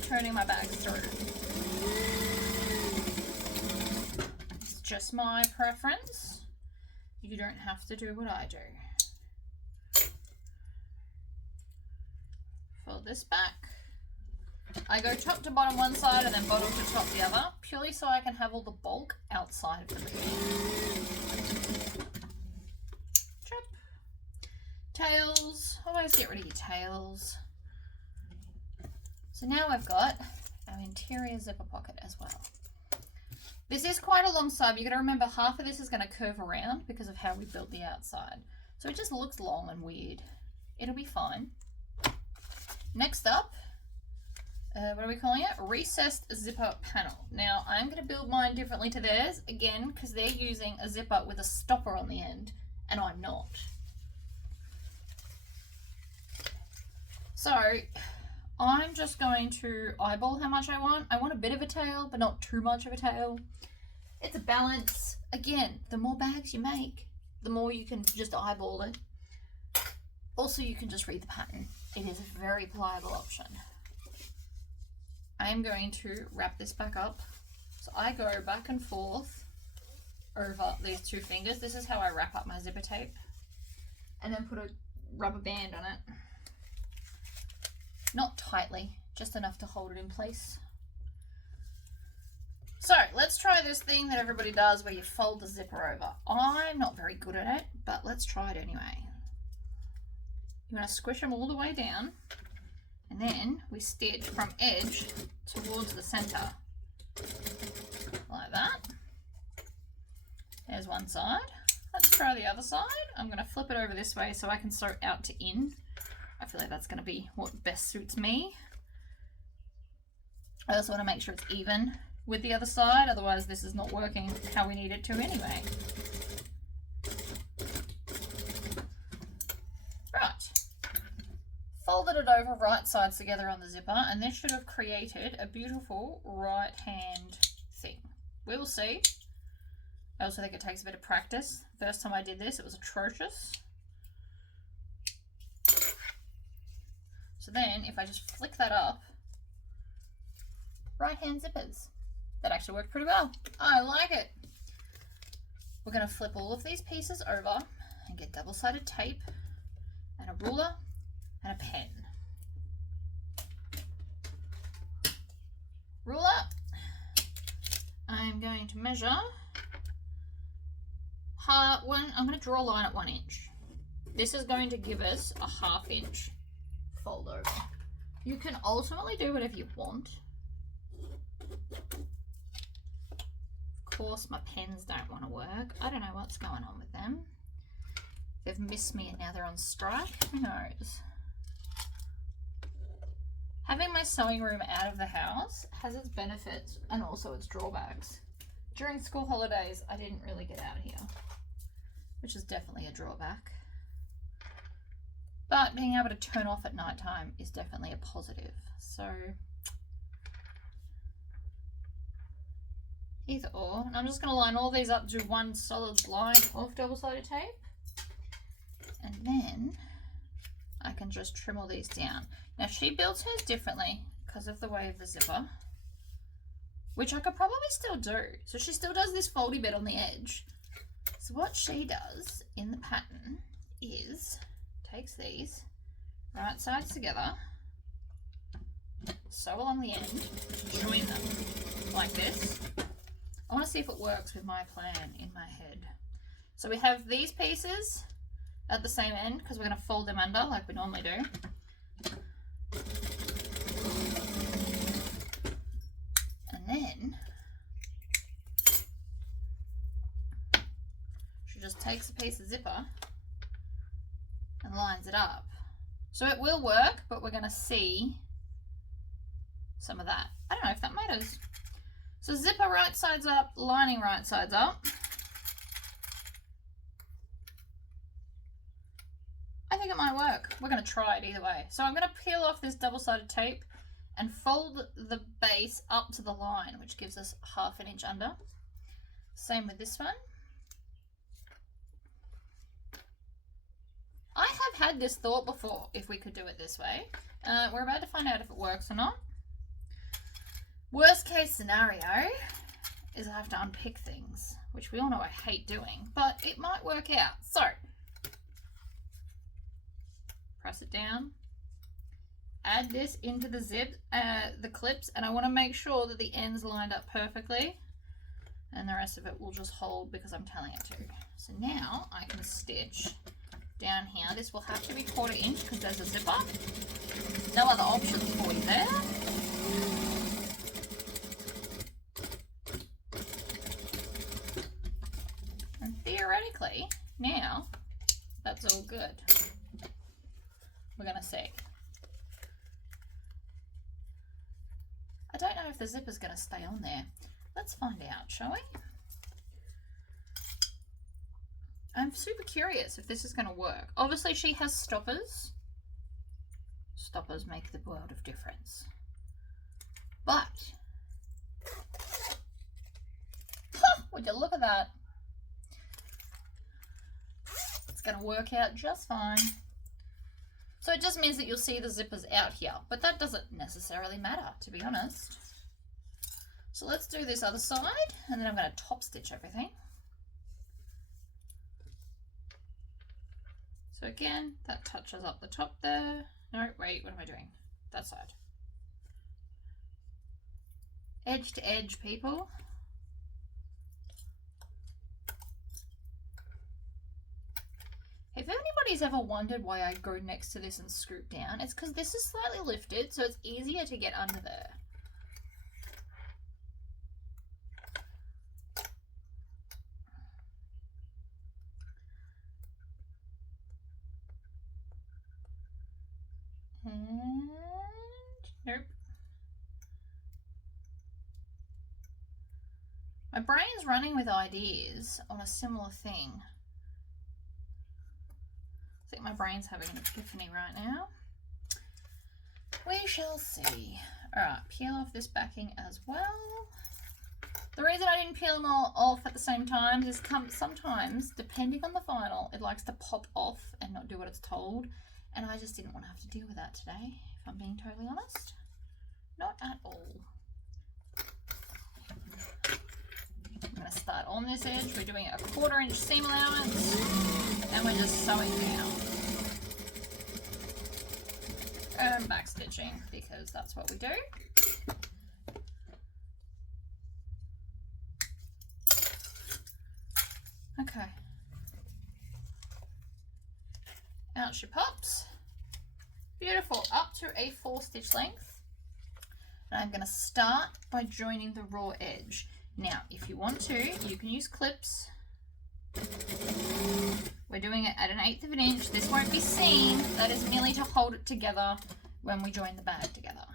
turning my bags through. Just my preference. You don't have to do what I do. Fold this back. I go top to bottom one side and then bottom to top the other, purely so I can have all the bulk outside of the machine. Chop. Tails. Always get rid of your tails. So now I've got our interior zipper pocket as well. This is quite a long side. You've got to remember half of this is going to curve around because of how we built the outside. So it just looks long and weird. It'll be fine. Next up, what are we calling it? Recessed zipper panel. Now I'm going to build mine differently to theirs, again, because they're using a zipper with a stopper on the end and I'm not. So I'm just going to eyeball how much I want. I want a bit of a tail, but not too much of a tail. It's a balance. Again, the more bags you make, the more you can just eyeball it. Also, you can just read the pattern. It is a very pliable option. I am going to wrap this back up. So I go back and forth over these two fingers. This is how I wrap up my zipper tape. And then put a rubber band on it. Not tightly, just enough to hold it in place. So let's try this thing that everybody does where you fold the zipper over. I'm not very good at it, but let's try it anyway. You want to squish them all the way down, and then we stitch from edge towards the center, like that. There's one side. Let's try the other side. I'm going to flip it over this way so I can sew out to in. I feel like that's going to be what best suits me. I also want to make sure it's even with the other side, otherwise this is not working how we need it to anyway. Right. Folded it over right sides together on the zipper, and this should have created a beautiful right hand thing. We will see. I also think it takes a bit of practice. First time I did this, it was atrocious. So then, if I just flick that up, right hand zippers. That actually worked pretty well. I like it. We're going to flip all of these pieces over and get double-sided tape and a ruler and a pen. Ruler. I'm going to measure I'm going to draw a line at 1 inch. This is going to give us a 1/2 inch fold over. You can ultimately do whatever you want. Of course, my pens don't want to work. I don't know what's going on with them. They've missed me and now they're on strike. Who knows? Having my sewing room out of the house has its benefits and also its drawbacks. during school holidays, I didn't really get out here, which is definitely a drawback. But being able to turn off at night time is definitely a positive. So either or. And I'm just going to line all these up to one solid line of double-sided tape. And then I can just trim all these down. Now she builds hers differently because of the way of the zipper, which I could probably still do. So she still does this foldy bit on the edge. So what she does in the pattern is takes these right sides together, sew along the end, join them like this. I want to see if it works with my plan in my head. So we have these pieces at the same end because we're going to fold them under like we normally do. And then she just takes a piece of zipper and lines it up. So it will work, but we're going to see some of that. I don't know if that matters. So zipper right sides up, lining right sides up. I think it might work. We're going to try it either way. So I'm going to peel off this double-sided tape and fold the base up to the line, which gives us 1/2 inch under. Same with this one. I have had this thought before, if we could do it this way. We're about to find out if it works or not. Worst case scenario is I have to unpick things, which we all know I hate doing, but it might work out. So, press it down, add this into the zip, the clips, and I want to make sure that the ends lined up perfectly, and the rest of it will just hold because I'm telling it to. So now I can stitch down here. This will have to be 1/4 inch because there's a zipper. No other options for you there. And theoretically, now that's all good. We're going to see. I don't know if the zipper's going to stay on there. Let's find out, shall we? I'm super curious if this is going to work. Obviously, she has stoppers. Stoppers make the world of difference. But, would you look at that? It's going to work out just fine. So it just means that you'll see the zippers out here, but that doesn't necessarily matter, to be honest. So let's do this other side, and then I'm going to top stitch everything. So again, that touches up the top there. No, wait, what am I doing? That side. Edge to edge, people. If anybody's ever wondered why I go next to this and scoop down, it's because this is slightly lifted, so it's easier to get under there. And nope. My brain's running with ideas on a similar thing. I think my brain's having an epiphany right now. We shall see. Alright, peel off this backing as well. The reason I didn't peel them all off at the same time is sometimes, depending on the vinyl, it likes to pop off and not do what it's told. And I just didn't want to have to deal with that today, if I'm being totally honest. Not at all. I'm going to start on this edge. We're doing a 1/4 inch seam allowance, and we're just sewing down. And back stitching, because that's what we do. Okay. Out she pops. Beautiful, up to a 4 stitch length. And I'm going to start by joining the raw edge. Now, if you want to, you can use clips. We're doing it at 1/8 inch. This won't be seen. That is merely to hold it together when we join the bag together.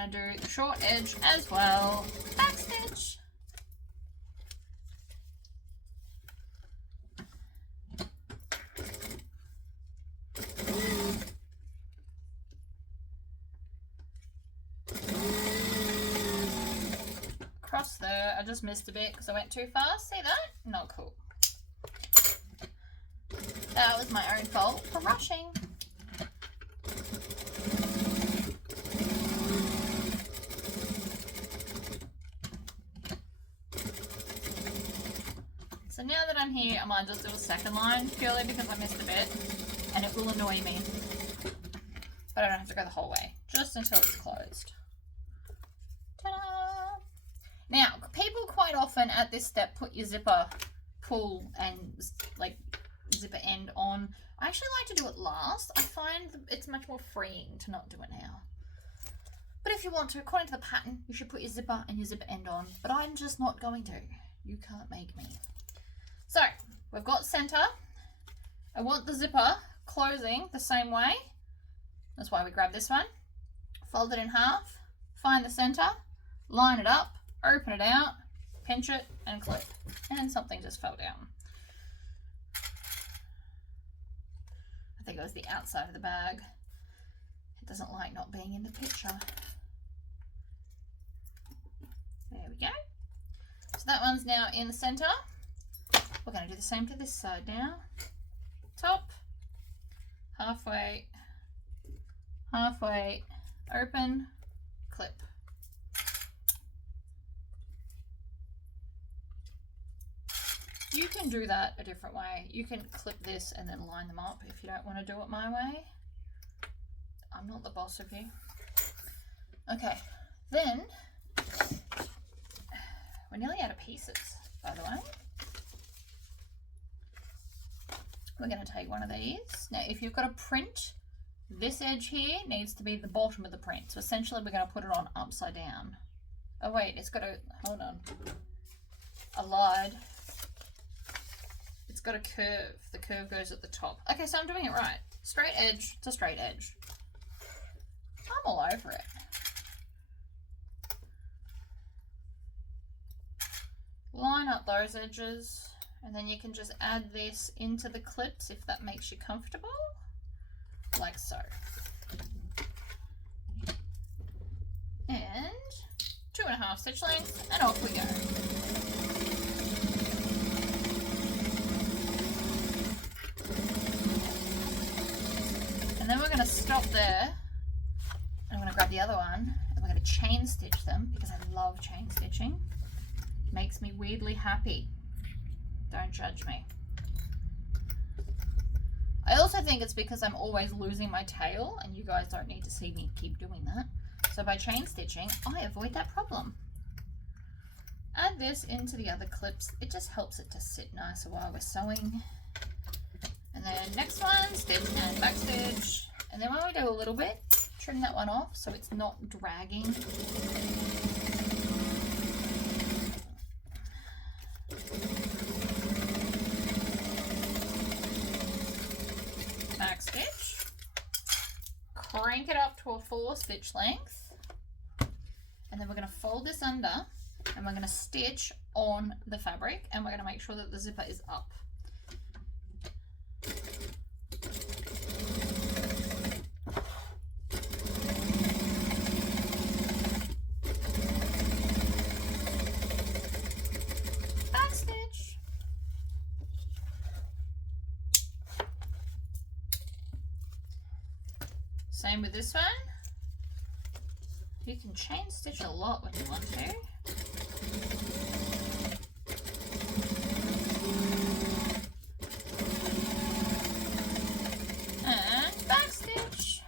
going to do the short edge as well. Back stitch. Cross there. I just missed a bit because I went too fast. See that? Not cool. That was my own fault for rushing. So now that I'm here, I might just do a second line purely because I missed a bit and it will annoy me. But I don't have to go the whole way, just until it's closed. Ta-da! Now, people quite often at this step put your zipper pull and like zipper end on. I actually like to do it last. I find it's much more freeing to not do it now. But if you want to, according to the pattern, you should put your zipper and your zipper end on. But I'm just not going to. You can't make me. So, we've got center. I want the zipper closing the same way. That's why we grab this one. Fold it in half. Find the center. Line it up. Open it out. Pinch it and clip. And something just fell down. I think it was the outside of the bag. It doesn't like not being in the picture. There we go. So that one's now in the center. We're going to do the same to this side now. Top, halfway, halfway, open, clip. You can do that a different way. You can clip this and then line them up if you don't want to do it my way. I'm not the boss of you. Okay, then we're nearly out of pieces, by the way. We're going to take one of these. Now, if you've got a print, this edge here needs to be the bottom of the print. So essentially, we're going to put it on upside down. Oh, wait, it's got a, hold on. I lied. It's got a curve. The curve goes at the top. Okay, so I'm doing it right. Straight edge to straight edge. I'm all over it. Line up those edges, and then you can just add this into the clips if that makes you comfortable, like so. And 2.5 stitch lengths, and off we go. And then we're going to stop there, and I'm going to grab the other one, and we're going to chain stitch them because I love chain stitching. It makes me weirdly happy. Don't judge me. I also think it's because I'm always losing my tail, and you guys don't need to see me keep doing that. So by chain stitching, I avoid that problem. Add this into the other clips. It just helps it to sit nicer while we're sewing. And then next one, stitch and back stitch. And then when we do a little bit, trim that one off so it's not dragging. Back stitch. Crank it up to a 4 stitch length. And then we're going to fold this under and we're going to stitch on the fabric, and we're going to make sure that the zipper is up. Back stitch. Same with this one. You can chain stitch a lot when you want to. And back stitch.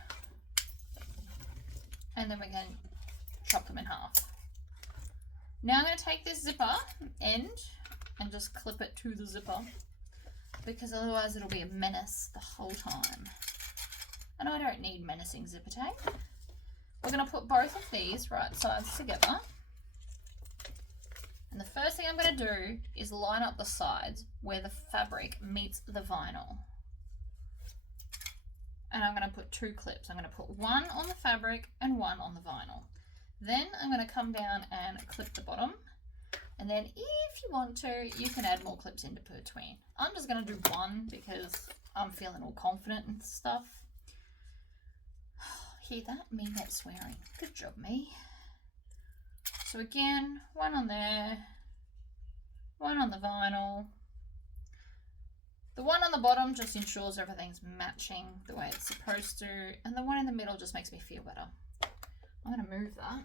And then we can chop them in half. Now I'm going to take this zipper end and just clip it to the zipper, because otherwise it'll be a menace the whole time. And I don't need menacing zipper tape. We're going to put both of these right sides together. And the first thing I'm going to do is line up the sides where the fabric meets the vinyl. And I'm going to put 2 clips. I'm going to put one on the fabric and one on the vinyl. Then I'm going to come down and clip the bottom. And then if you want to, you can add more clips into between. I'm just going to do one because I'm feeling all confident and stuff. Hear that? Me not swearing. Good job, me. So again, one on there, one on the vinyl. The one on the bottom just ensures everything's matching the way it's supposed to, and the one in the middle just makes me feel better. I'm going to move that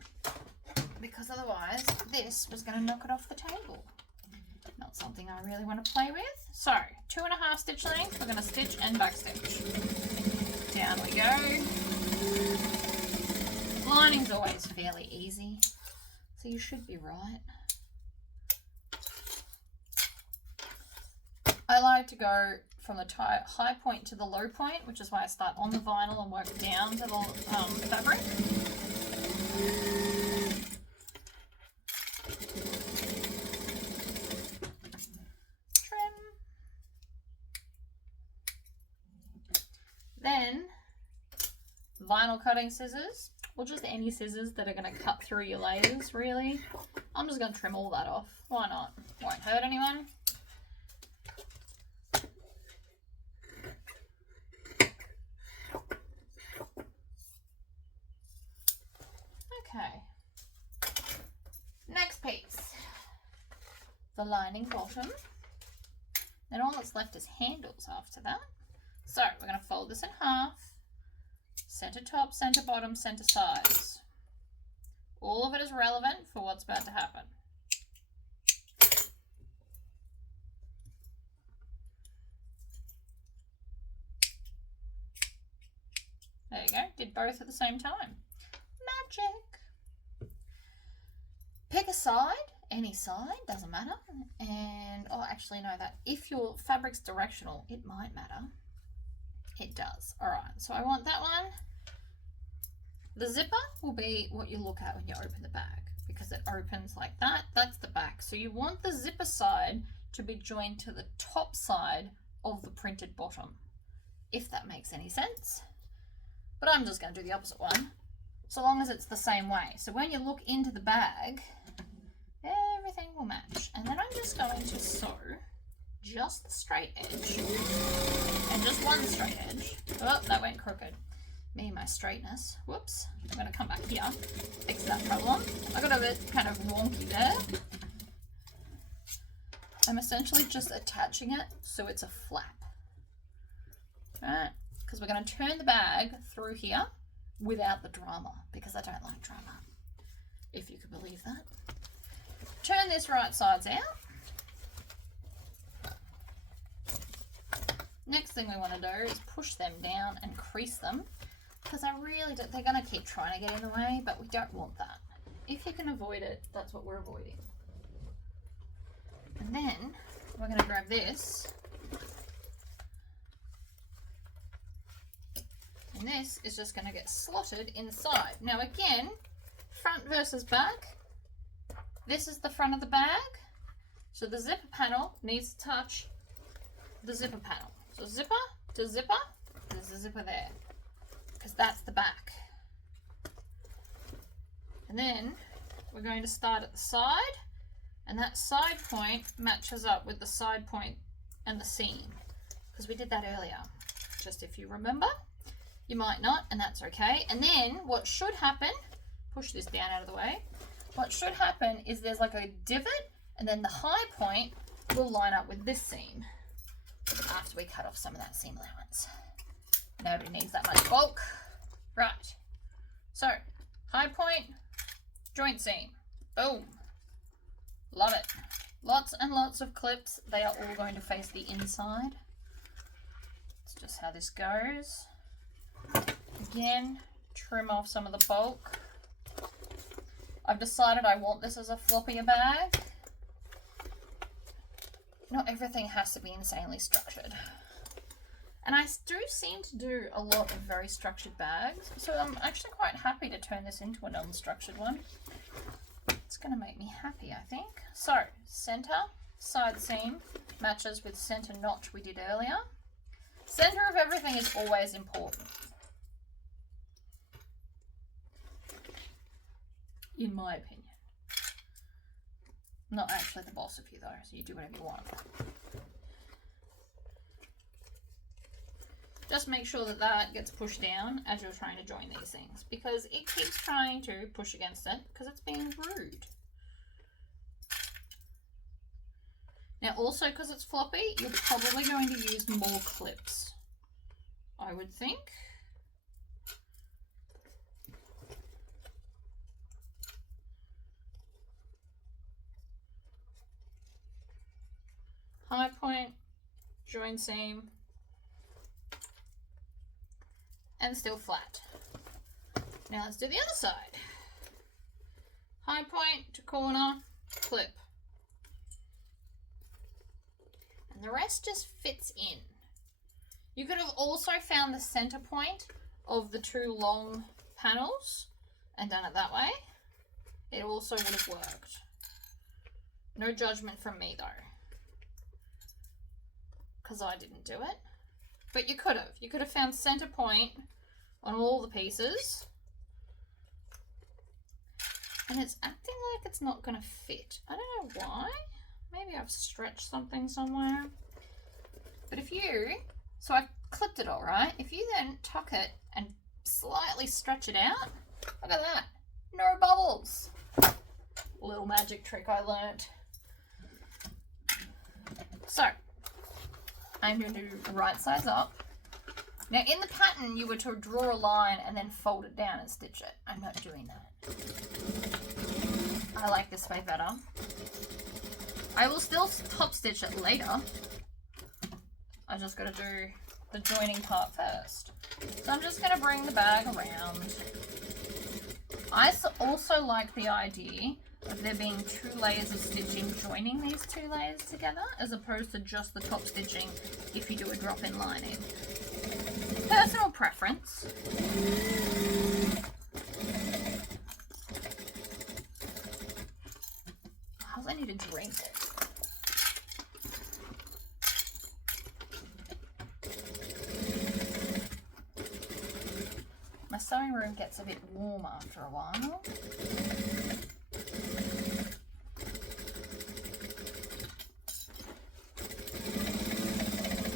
because otherwise this was going to knock it off the table. Not something I really want to play with. So 2.5 stitch lengths, we're going to stitch and back stitch. Down we go. Lining's always fairly easy, so you should be right. I like to go from the high point to the low point, which is why I start on the vinyl and work down to the fabric. Trim. Then vinyl cutting scissors, or just any scissors that are going to cut through your layers, really. I'm just going to trim all that off. Why not? Won't hurt anyone. Okay, next piece, the lining bottom. Then all that's left is handles after that. So we're going to fold this in half, center top, center bottom, center sides. All of it is relevant for what's about to happen. There you go, did both at the same time. Magic. Pick a side, any side, doesn't matter. And, oh, actually, no, that if your fabric's directional, it might matter. It does. All right, so I want that one. The zipper will be what you look at when you open the bag because it opens like that. That's the back. So you want the zipper side to be joined to the top side of the printed bottom, if that makes any sense. But I'm just going to do the opposite one, so long as it's the same way. So when you look into the bag, everything will match. And then I'm just going to sew just the straight edge and just one straight edge. Oh, that went crooked. Me and my straightness. Whoops. I'm going to come back here, fix that problem. I got a bit kind of wonky there. I'm essentially just attaching it so it's a flap. All right. Because we're going to turn the bag through here without the drama, because I don't like drama, if you could believe that. Turn this right sides out. Next thing we want to do is push them down and crease them, because I really don't, they're going to keep trying to get in the way, but we don't want that. If you can avoid it, that's what we're avoiding. And then we're going to grab this. And this is just going to get slotted inside. Now again, front versus back. This is the front of the bag. So the zipper panel needs to touch the zipper panel. So zipper to zipper, there's a zipper there, because that's the back. And then we're going to start at the side, and that side point matches up with the side point and the seam, because we did that earlier, just if you remember. You might not, and that's okay. And then what should happen, push this down out of the way, what should happen is there's like a divot, and then the high point will line up with this seam after we cut off some of that seam allowance. Nobody needs that much bulk. Right, so high point, joint seam, boom. Love it. Lots and lots of clips. They are all going to face the inside. It's just how this goes. Again, trim off some of the bulk. I've decided I want this as a floppier bag. Not everything has to be insanely structured. And I do seem to do a lot of very structured bags, so I'm actually quite happy to turn this into an unstructured one. It's going to make me happy, I think. So, center, side seam matches with center notch we did earlier. Center of everything is always important. in my opinion. I'm not actually the boss of you though, so you do whatever you want. Just make sure that that gets pushed down as you're trying to join these things, because it keeps trying to push against it because it's being rude. Now also, because it's floppy, you're probably going to use more clips, I would think. High point, join seam, and still flat. Now let's do the other side. High point to corner, clip. And the rest just fits in. You could have also found the center point of the two long panels and done it that way. It also would have worked. No judgment from me though, because I didn't do it. But you could have. You could have found center point on all the pieces. And it's acting like it's not going to fit. I don't know why. Maybe I've stretched something somewhere. But if you, so I've clipped it all right. If you then tuck it and slightly stretch it out, look at that. No bubbles. Little magic trick I learnt. So, I'm going to do right sides up. Now in the pattern you were to draw a line and then fold it down and stitch it. I'm not doing that. I like this way better. I will still top stitch it later. I just got to do the joining part first. So I'm just going to bring the bag around. I also like the idea of there being 2 layers of stitching joining these 2 layers together, as opposed to just the top stitching if you do a drop-in lining. Personal preference. I need a drink. My sewing room gets a bit warm after a while.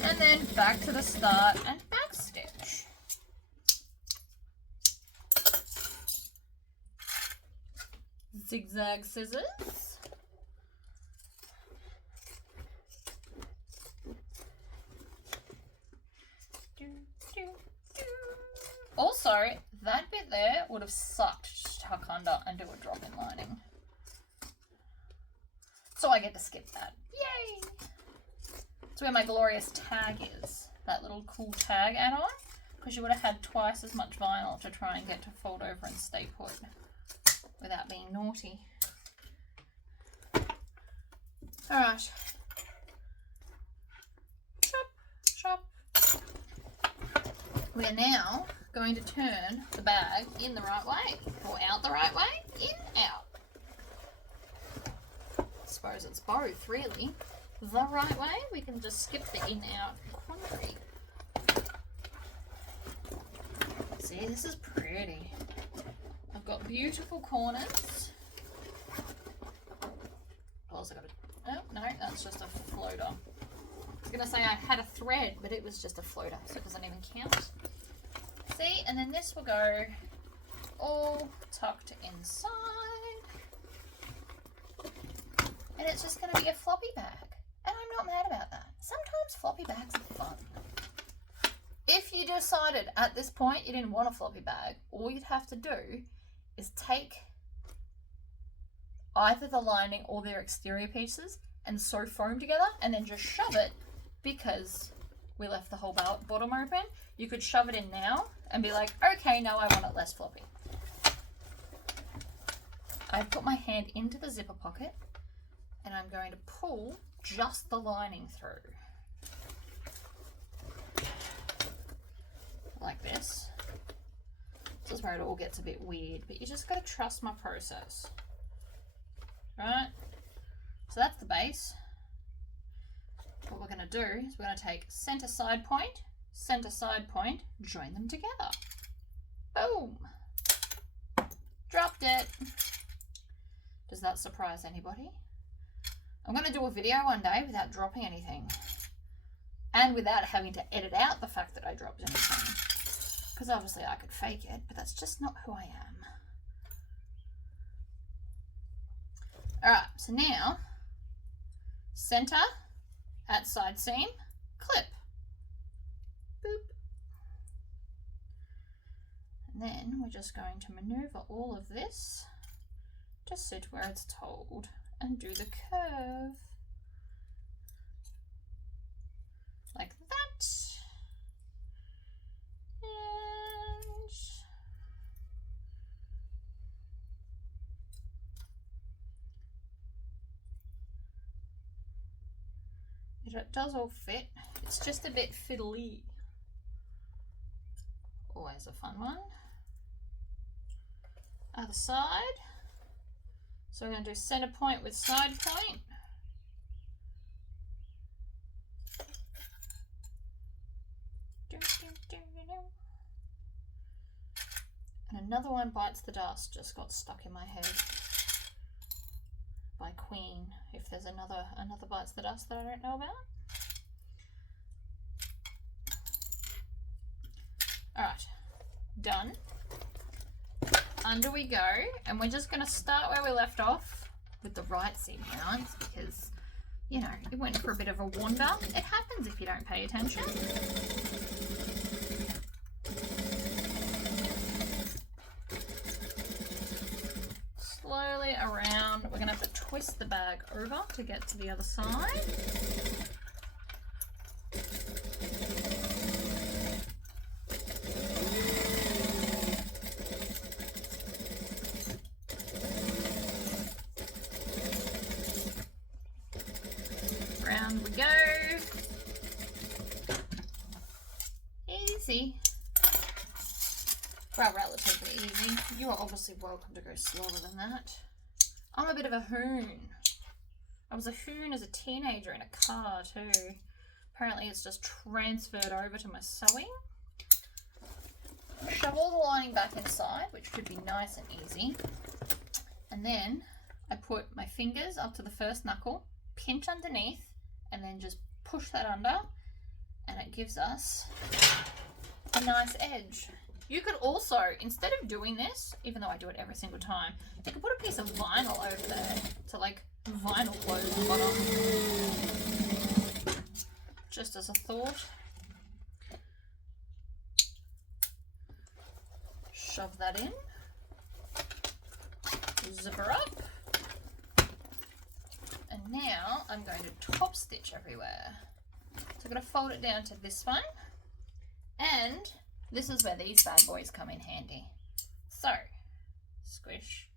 And then back to the start and back stitch. Zigzag scissors. Also, that bit there would have sucked to tuck under and do a drop-in lining. So I get to skip that. Yay! That's where my glorious tag is. That little cool tag add-on. Because you would have had twice as much vinyl to try and get to fold over and stay put without being naughty. Alright. Chop, chop. We are now going to turn the bag in the right way, or out the right way, in, out. I suppose it's both, really. The right way, we can just skip the in-out quandary. See, this is pretty. I've got beautiful corners. I've also got a, oh, no, that's just a floater. I was going to say I had a thread, but it was just a floater, so it doesn't even count. See, and then this will go all tucked inside. And it's just going to be a floppy bag. And I'm not mad about that. Sometimes floppy bags are fun. If you decided at this point you didn't want a floppy bag, all you'd have to do is take either the lining or their exterior pieces and sew foam together and then just shove it, because we left the whole bottom open. You could shove it in now and be like, okay, no, I want it less floppy. I've put my hand into the zipper pocket and I'm going to pull just the lining through. Like this. This is where it all gets a bit weird, but you just got to trust my process. Right? So that's the base. What we're going to do is we're going to take center side point, join them together. Boom. Dropped it. Does that surprise anybody? I'm going to do a video one day without dropping anything. And without having to edit out the fact that I dropped anything. Because obviously I could fake it, but that's just not who I am. Alright, so now, center at side seam, clip. Boop. And then we're just going to maneuver all of this to sit where it's told and do the curve. Like that. And it does all fit. It's just a bit fiddly. Always a fun one. Other side. So we're going to do center point with side point. And another one bites the dust, just got stuck in my head by Queen. If there's another bites the dust that I don't know about. Alright, done. Under we go, and we're just going to start where we left off with the right seam allowance because, you know, it went for a bit of a wander. It happens if you don't pay attention. Slowly around. We're going to have to twist the bag over to get to the other side. Round we go. Easy. Well, relatively easy. You are obviously welcome to go slower than that. I'm a bit of a hoon. I was a hoon as a teenager in a car too. Apparently it's just transferred over to my sewing. Shove all the lining back inside, which should be nice and easy. And then I put my fingers up to the first knuckle, pinch underneath, and then just push that under, and it gives us a nice edge. You could also, instead of doing this, even though I do it every single time, you could put a piece of vinyl over there to like vinyl close the bottom. Just as a thought. Shove that in. Zipper up. And now I'm going to top stitch everywhere. So I'm going to fold it down to this one. And this is where these bad boys come in handy. So, squish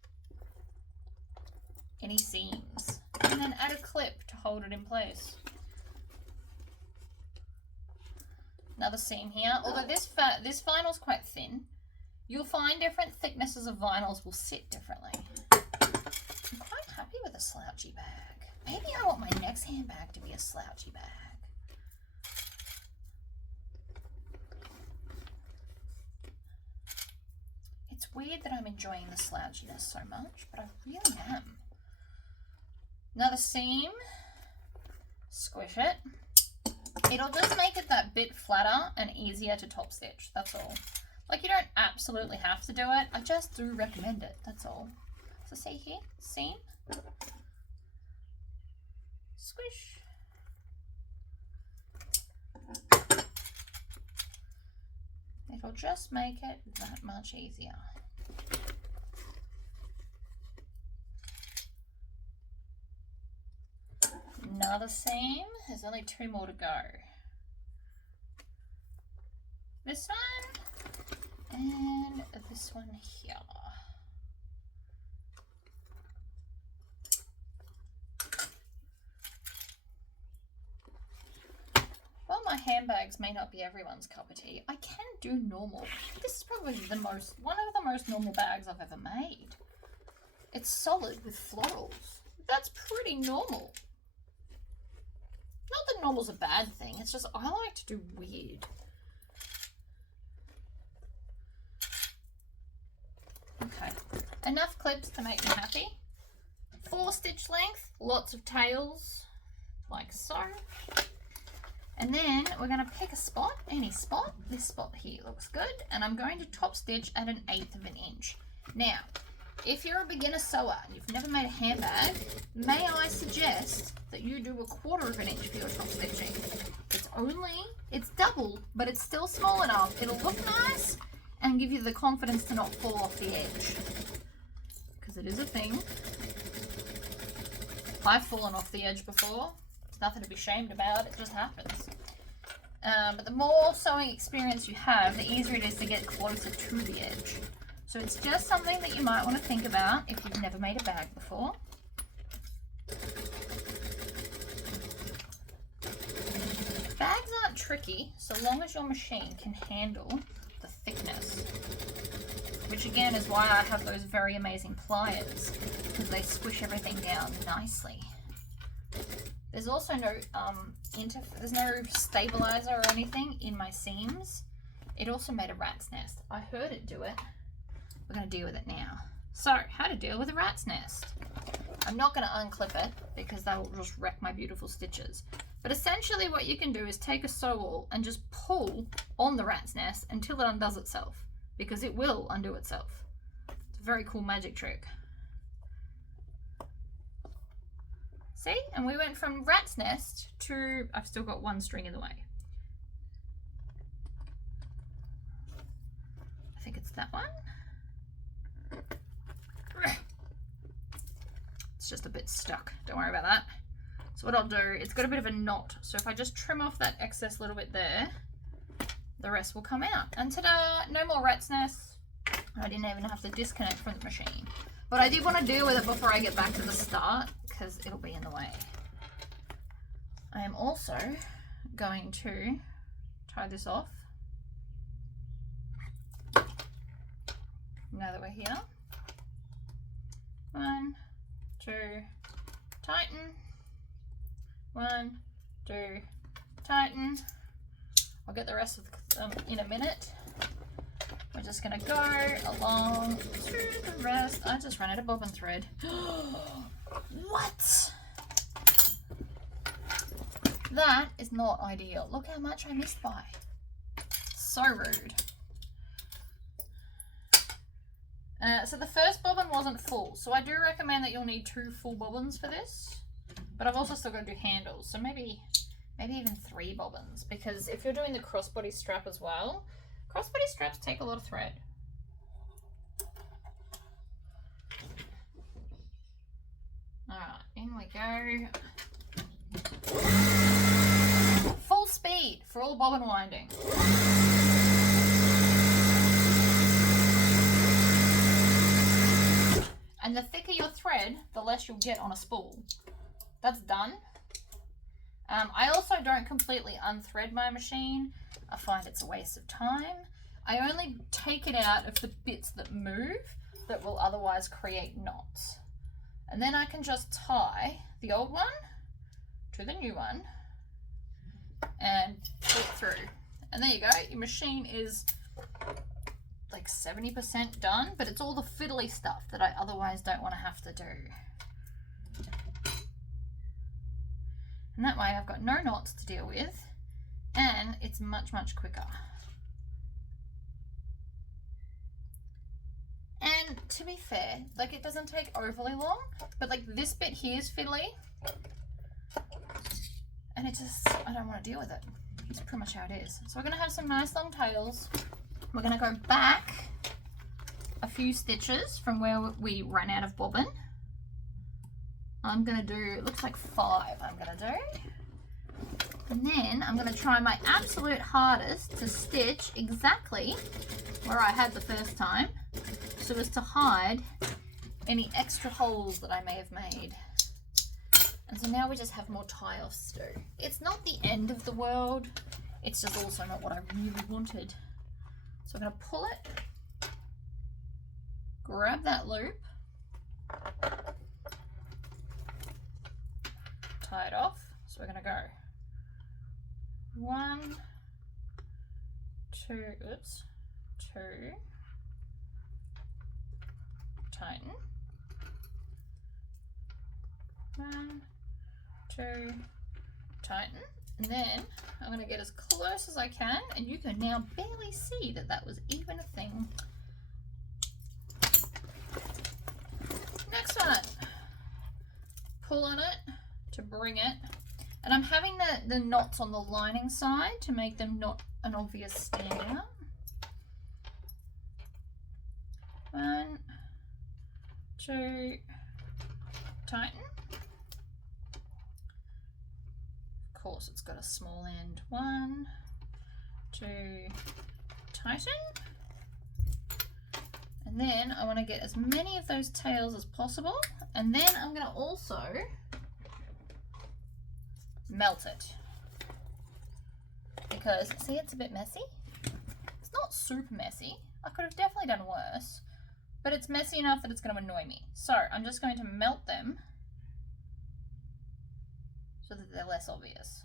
any seams. And then add a clip to hold it in place. Another seam here. Although this vinyl's quite thin, you'll find different thicknesses of vinyls will sit differently. I'm quite happy with a slouchy bag. Maybe I want my next handbag to be a slouchy bag. It's weird that I'm enjoying the slouchiness so much, but I really am. Another seam. Squish it. It'll just make it that bit flatter and easier to top stitch, that's all. Like, you don't absolutely have to do it, I just do recommend it, that's all. So see here, seam, squish. It'll just make it that much easier. Another seam, there's only 2 more to go. This one, and this one here. While my handbags may not be everyone's cup of tea, I can do normal. This is probably one of the most normal bags I've ever made. It's solid with florals. That's pretty normal. Not that normal's a bad thing, it's just I like to do weird. Okay, enough clips to make me happy. 4 stitch length, lots of tails, like so. And then we're going to pick a spot, any spot. This spot here looks good. And I'm going to top stitch at 1/8 of an inch. Now, if you're a beginner sewer and you've never made a handbag, may I suggest that you do 1/4 of an inch for your top stitching. It's double, but it's still small enough. It'll look nice and give you the confidence to not fall off the edge. Because it is a thing. I've fallen off the edge before. It's nothing to be ashamed about, it just happens. But the more sewing experience you have, the easier it is to get closer to the edge. So it's just something that you might want to think about if you've never made a bag before. Bags aren't tricky so long as your machine can handle the thickness. Which again is why I have those very amazing pliers, because they squish everything down nicely. There's also no there's no stabilizer or anything in my seams. It also made a rat's nest. I heard it do it. We're going to deal with it now. So, how to deal with a rat's nest. I'm not going to unclip it because that will just wreck my beautiful stitches. But essentially what you can do is take a sew awl and just pull on the rat's nest until it undoes itself, because it will undo itself. It's a very cool magic trick. See? And we went from rat's nest to, I've still got one string in the way. I think it's that one. It's just a bit stuck, don't worry about that. So what I'll do, it's got a bit of a knot, so if I just trim off that excess little bit there, the rest will come out. And ta-da, no more rat's nests. I didn't even have to disconnect from the machine. But I did want to deal with it before I get back to the start, because it'll be in the way. I am also going to tie this off. Now that we're here. 1, 2, tighten. 1, 2, tighten. I'll get the rest of them in a minute. We're just gonna go along through the rest. I just ran out of bobbin thread. What? That is not ideal. Look how much I missed by. So rude. So the first bobbin wasn't full, so I do recommend that you'll need 2 full bobbins for this. But I've also still got to do handles, so maybe even 3 bobbins, because if you're doing the crossbody strap as well, crossbody straps take a lot of thread. Alright, in we go. Full speed for all bobbin winding. And the thicker your thread, the less you'll get on a spool. That's done. I also don't completely unthread my machine. I find it's a waste of time. I only take it out of the bits that move that will otherwise create knots. And then I can just tie the old one to the new one and pull it through. And there you go, your machine is like 70% done, but it's all the fiddly stuff that I otherwise don't want to have to do. And that way I've got no knots to deal with, and it's much, much quicker. And to be fair, like, it doesn't take overly long, but like this bit here is fiddly, and it just, I don't want to deal with it. It's pretty much how it is. So we're going to have some nice long tails. We're going to go back a few stitches from where we ran out of bobbin. I'm going to do, it looks like 5 I'm going to do. And then I'm going to try my absolute hardest to stitch exactly where I had the first time, so as to hide any extra holes that I may have made. And so now we just have more tie-offs to do. It's not the end of the world, it's just also not what I really wanted. So I'm going to pull it, grab that loop, tie it off. So we're going to go 1, 2, oops, 2, tighten, 1, 2, tighten. And then I'm going to get as close as I can, and you can now barely see that that was even a thing. Next one. Pull on it to bring it. And I'm having the knots on the lining side to make them not an obvious standout. 1, 2, tighten. Of course, it's got a small end. 1, 2, tighten. And then I want to get as many of those tails as possible. And then I'm going to also melt it. Because, see, it's a bit messy. It's not super messy. I could have definitely done worse. But it's messy enough that it's going to annoy me. So I'm just going to melt them so that they're less obvious.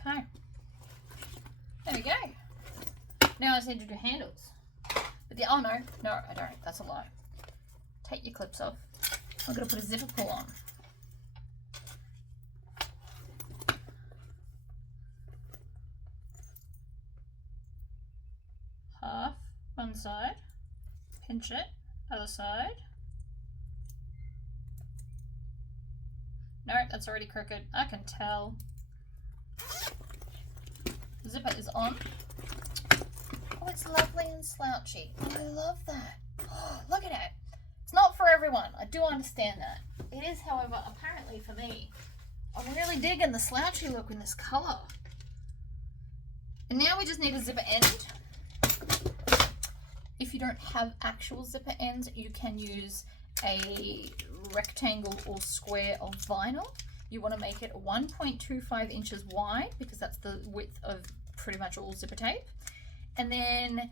Okay. There we go. Now I just need to do handles. But oh no, I don't. That's a lie. Take your clips off. I'm going to put a zipper pull on. Half one side, pinch it, other side. No, that's already crooked. I can tell. The zipper is on. Oh, it's lovely and slouchy. I love that. Oh, look at it. It's not for everyone. I do understand that. It is, however, apparently for me. I'm really digging the slouchy look in this colour. And now we just need a zipper end. If you don't have actual zipper ends, you can use a rectangle or square of vinyl. You want to make it 1.25 inches wide because that's the width of pretty much all zipper tape. And then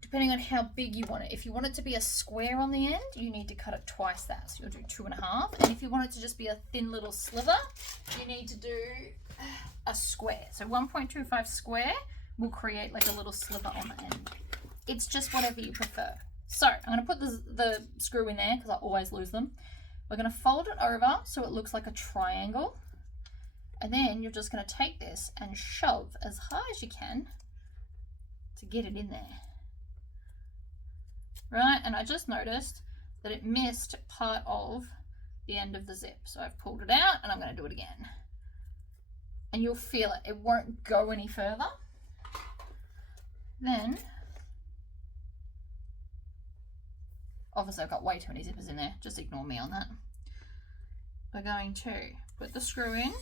depending on how big you want it, if you want it to be a square on the end, you need to cut it twice that. So you'll do 2.5. And if you want it to just be a thin little sliver, you need to do a square. So 1.25 square will create like a little sliver on the end. It's just whatever you prefer. So I'm going to put the screw in there because I always lose them. We're going to fold it over so it looks like a triangle. And then you're just going to take this and shove as high as you can to get it in there. Right, and I just noticed that it missed part of the end of the zip. So I've pulled it out and I'm going to do it again. And you'll feel it. It won't go any further. Then, obviously I've got way too many zippers in there. Just ignore me on that. We're going to put the screw in.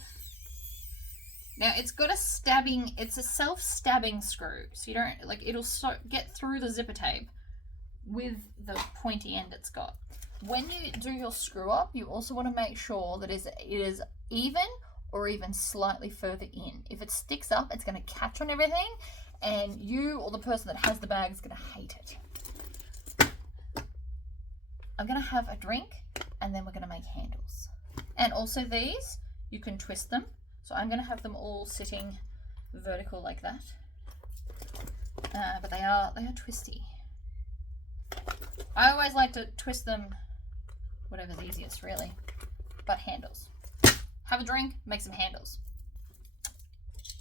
Now it's got a stabbing, it's a self-stabbing screw. So you don't, like, it'll get through the zipper tape with the pointy end it's got. When you do your screw up, you also want to make sure that it is even or even slightly further in. If it sticks up, it's going to catch on everything and you or the person that has the bag is going to hate it. I'm going to have a drink and then we're going to make handles. And also these, you can twist them. So I'm going to have them all sitting vertical like that. But they are twisty. I always like to twist them, whatever's easiest really, but handles. Have a drink, make some handles.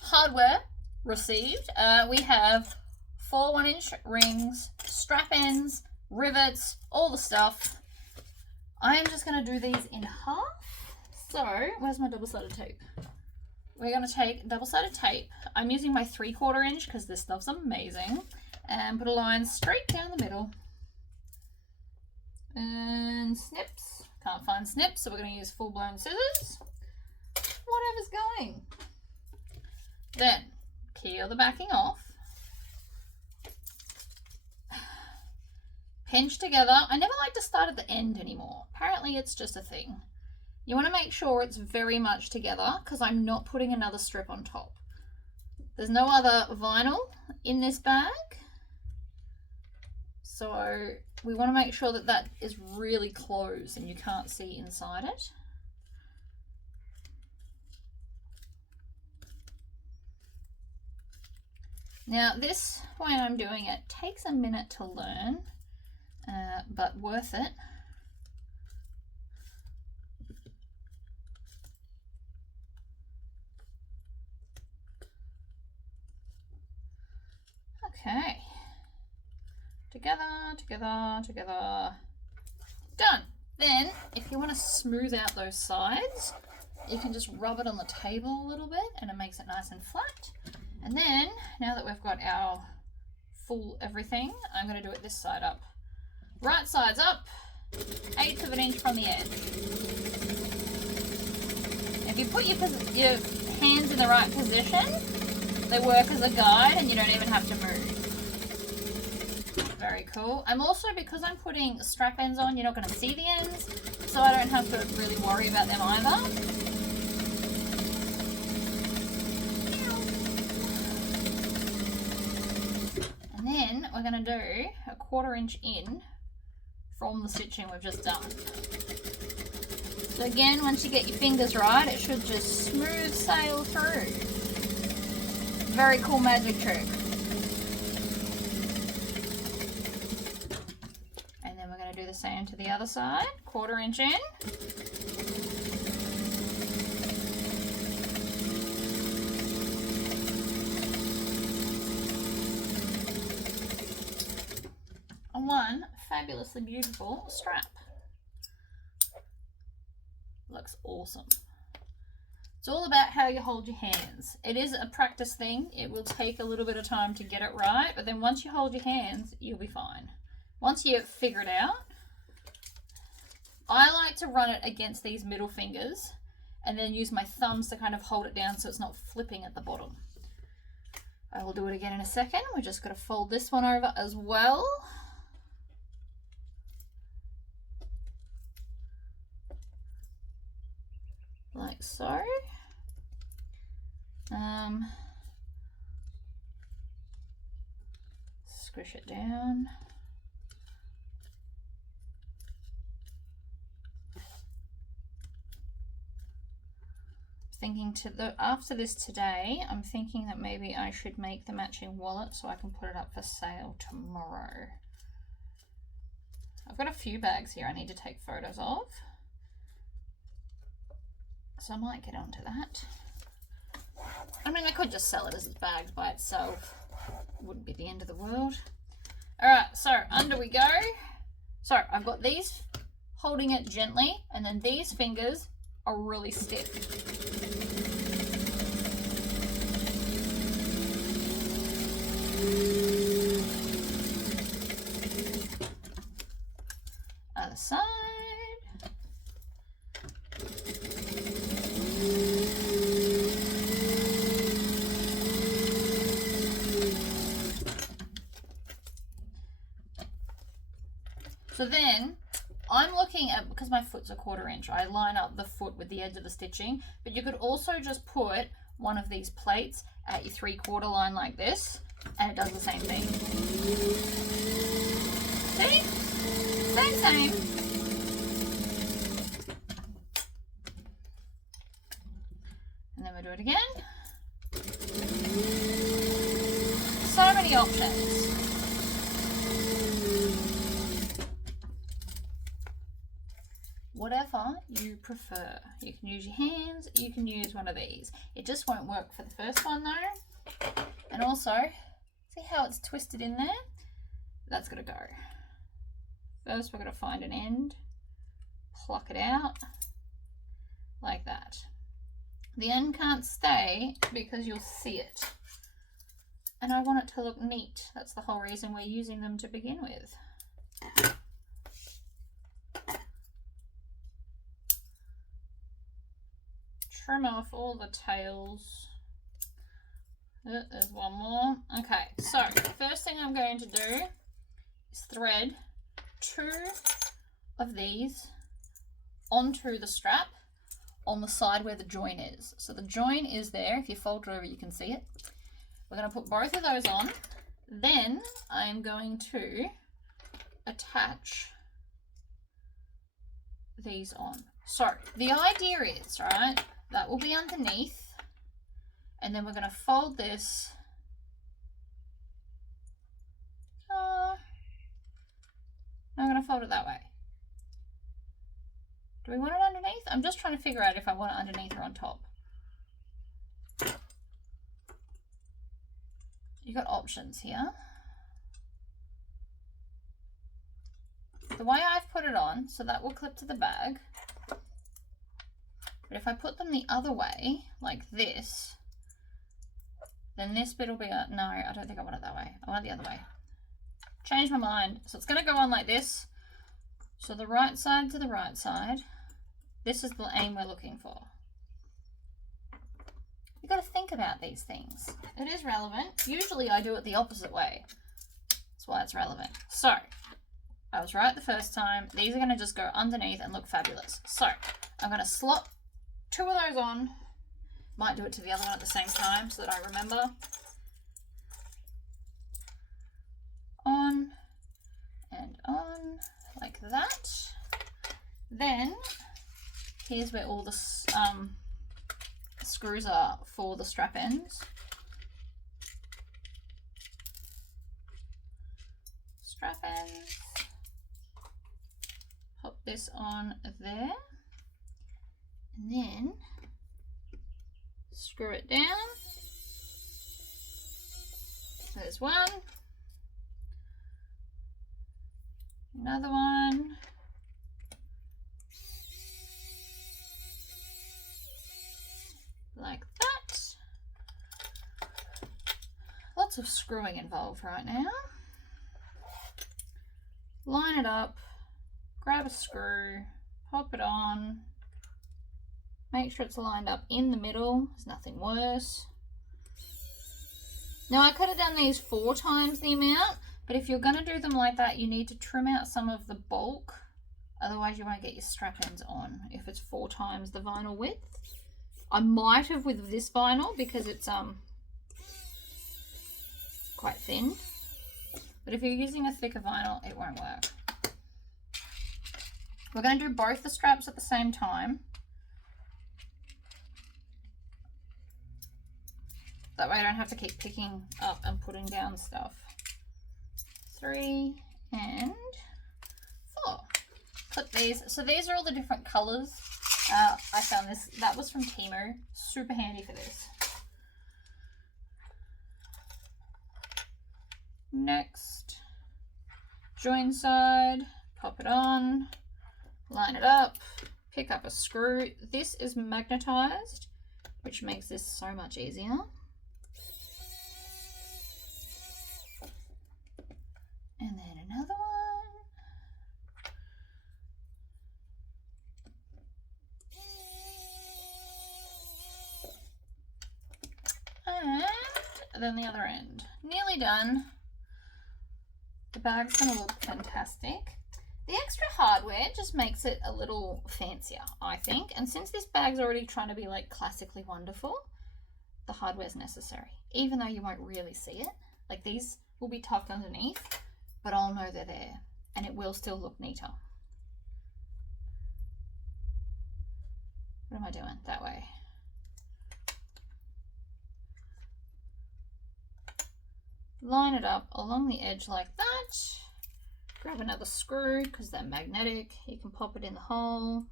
Hardware received. We have 4 1-inch rings, strap ends, rivets, all the stuff. I am just going to do these in half. So, where's my double-sided tape? We're going to take double-sided tape. I'm using my 3/4 inch because this stuff's amazing. And put a line straight down the middle. And snips. Can't find snips, so we're going to use full-blown scissors. Whatever's going. Then, peel the backing off. Pinch together. I never like to start at the end anymore. Apparently it's just a thing. You want to make sure it's very much together because I'm not putting another strip on top. There's no other vinyl in this bag. So we want to make sure that that is really closed and you can't see inside it. Now this way I'm doing it takes a minute to learn, but worth it. Okay. Together, together, together. Done. Then, if you want to smooth out those sides, you can just rub it on the table a little bit and it makes it nice and flat. And then, now that we've got our full everything, I'm going to do it this side up. Right side's up, 1/8 of an inch from the edge. If you put your hands in the right position, they work as a guide and you don't even have to move. Very cool. I'm also, because I'm putting strap ends on, you're not going to see the ends, so I don't have to really worry about them either. And then we're going to do a 1/4 inch in from the stitching we've just done. So again, once you get your fingers right, it should just smooth sail through. Very cool magic trick. And then we're going to do the same to the other side, 1/4 inch in. And one fabulously beautiful strap. Looks awesome. It's all about how you hold your hands. It is a practice thing. It will take a little bit of time to get it right, but then once you hold your hands, you'll be fine. Once you figure it out, I like to run it against these middle fingers and then use my thumbs to kind of hold it down so it's not flipping at the bottom. I will do it again in a second. We're just going to fold this one over as well. Like so. Squish it down. Thinking after this today, I'm thinking that maybe I should make the matching wallet so I can put it up for sale tomorrow. I've got a few bags here I need to take photos of, so I might get onto that. I mean, I could just sell it as it's bagged by itself. Wouldn't be the end of the world. Alright, so under we go. So I've got these holding it gently, and then these fingers are really stiff. Other side. So then I'm looking at, because my foot's a 1/4 inch, I line up the foot with the edge of the stitching, but you could also just put one of these plates at your 3/4 line like this, and it does the same thing. See? Same. And then we'll do it again. So many options. Whatever you prefer. You can use your hands, you can use one of these. It just won't work for the first one though. And also, see how it's twisted in there? That's gotta go. First we're gonna find an end, pluck it out, like that. The end can't stay because you'll see it. And I want it to look neat. That's the whole reason we're using them to begin with. Trim off all the tails. There's one more. Okay, so first thing I'm going to do is thread 2 of these onto the strap on the side where the join is. So the join is there. If you fold it over, you can see it. We're going to put both of those on. Then I'm going to attach these on. So the idea is, right, that will be underneath, and then we're going to fold this to fold it that way? Do we want it underneath? I'm just trying to figure out if I want it underneath or on top. You've got options here. The way I've put it on, so that will clip to the bag. But if I put them the other way, like this, then this bit will be a, no, I don't think I want it that way. I want it the other way. Change my mind. So it's going to go on like this. So the right side to the right side. This is the aim we're looking for. You've got to think about these things. It is relevant. Usually I do it the opposite way. That's why it's relevant. So, I was right the first time. These are going to just go underneath and look fabulous. So, I'm going to slot 2 of those on. Might do it to the other one at the same time so that I remember. On and on, like that. Then, here's where all the screws are for the strap ends. Strap ends. Pop this on there. And then screw it down. There's one. Another one. Like that. Lots of screwing involved right now. Line it up, grab a screw, pop it on, make sure it's lined up in the middle. There's nothing worse. Now I could have done these 4 times the amount, but if you're going to do them like that, you need to trim out some of the bulk. Otherwise you won't get your strap ends on if it's 4 times the vinyl width. I might have with this vinyl because it's quite thin. But if you're using a thicker vinyl, it won't work. We're going to do both the straps at the same time. That way I don't have to keep picking up and putting down stuff. 3 and 4. Put these. So these are all the different colours. I found this. That was from Temu. Super handy for this. Next, join side, pop it on, line it up, pick up a screw. This is magnetized, which makes this so much easier. And then another one. And then the other end. Nearly done. The bag's going to look fantastic. The extra hardware just makes it a little fancier, I think. And since this bag's already trying to be like classically wonderful, the hardware's necessary. Even though you won't really see it. Like these will be tucked underneath, but I'll know they're there. And it will still look neater. What am I doing? That way. Line it up along the edge like that. Grab another screw because they're magnetic. You can pop it in the hole.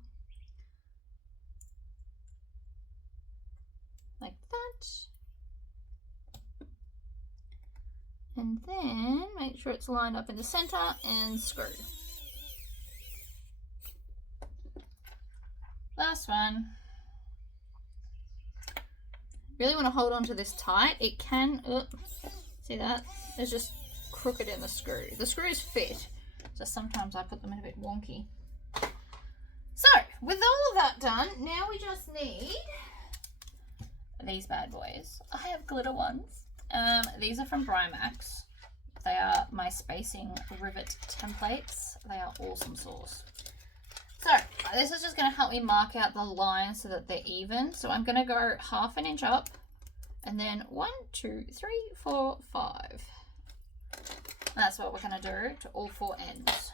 Like that. And then make sure it's lined up in the center and screw. Last one. Really want to hold on to this tight. It can, see that? It's just crooked in the screw. The screws fit, so sometimes I put them in a bit wonky. So, with all of that done, now we just need these bad boys. I have glitter ones. These are from Brymax. They are my spacing rivet templates. They are awesome sauce. So, this is just going to help me mark out the lines so that they're even. So I'm going to go 1/2 inch up. And then 1, 2, 3, 4, 5. That's what we're going to do to all 4 ends.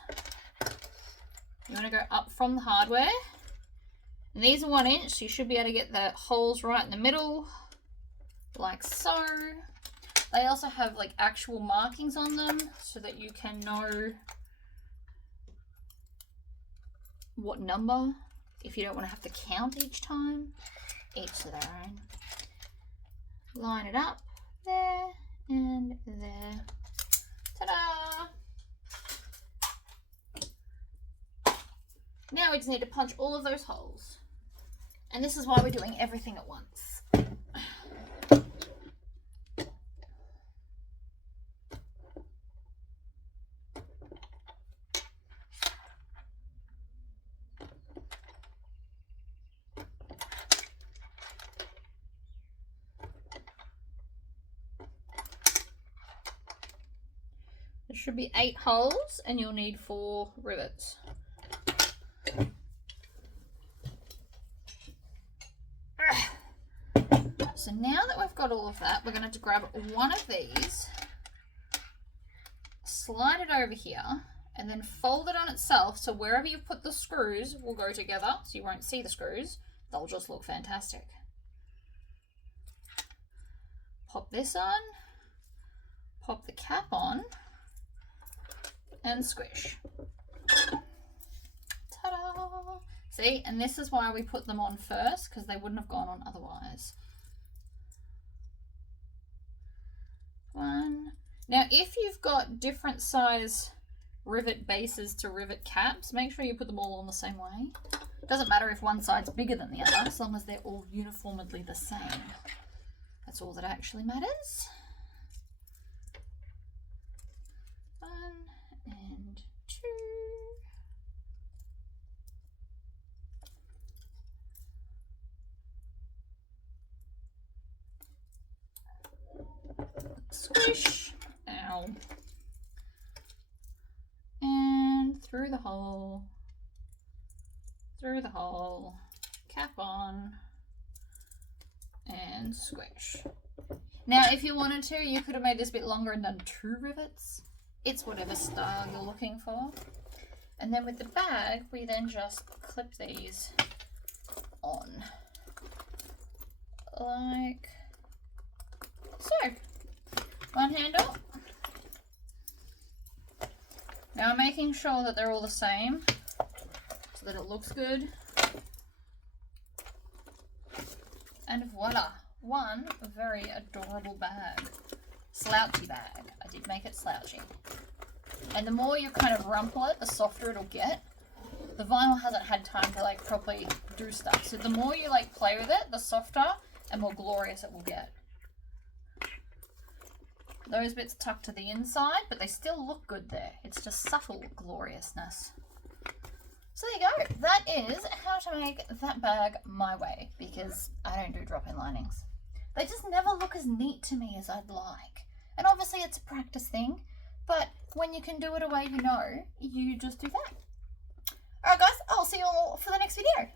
You want to go up from the hardware. And these are 1 inch, so you should be able to get the holes right in the middle, like so. They also have like actual markings on them so that you can know what number, if you don't want to have to count each time. Each to their own. Line it up there and there. Ta-da! Now we just need to punch all of those holes. And this is why we're doing everything at once. There should be 8 holes and you'll need 4 rivets. So now that we've got all of that, we're going to have to grab one of these, slide it over here, and then fold it on itself so wherever you've put the screws will go together, so you won't see the screws. They'll just look fantastic. Pop this on, pop the cap on, and squish. Ta-da! See, and this is why we put them on first, because they wouldn't have gone on otherwise. One. Now, if you've got different size rivet bases to rivet caps, make sure you put them all on the same way. It doesn't matter if one side's bigger than the other, as long as they're all uniformly the same. That's all that actually matters. 1 and 2. Squish. Ow. And through the hole. Through the hole. Cap on. And squish. Now, if you wanted to, you could have made this a bit longer and done 2 rivets. It's whatever style you're looking for. And then with the bag, we then just clip these on. Like so. One handle. Now I'm making sure that they're all the same so that it looks good. And voila, one very adorable bag. Slouchy bag. I did make it slouchy. And the more you kind of rumple it, the softer it'll get. The vinyl hasn't had time to like properly do stuff. So the more you like play with it, the softer and more glorious it will get. Those bits tuck to the inside, but they still look good there. It's just subtle gloriousness. So there you go. That is how to make that bag my way, because I don't do drop-in linings. They just never look as neat to me as I'd like. And obviously it's a practice thing, but when you can do it a way you know, you just do that. Alright guys, I'll see you all for the next video.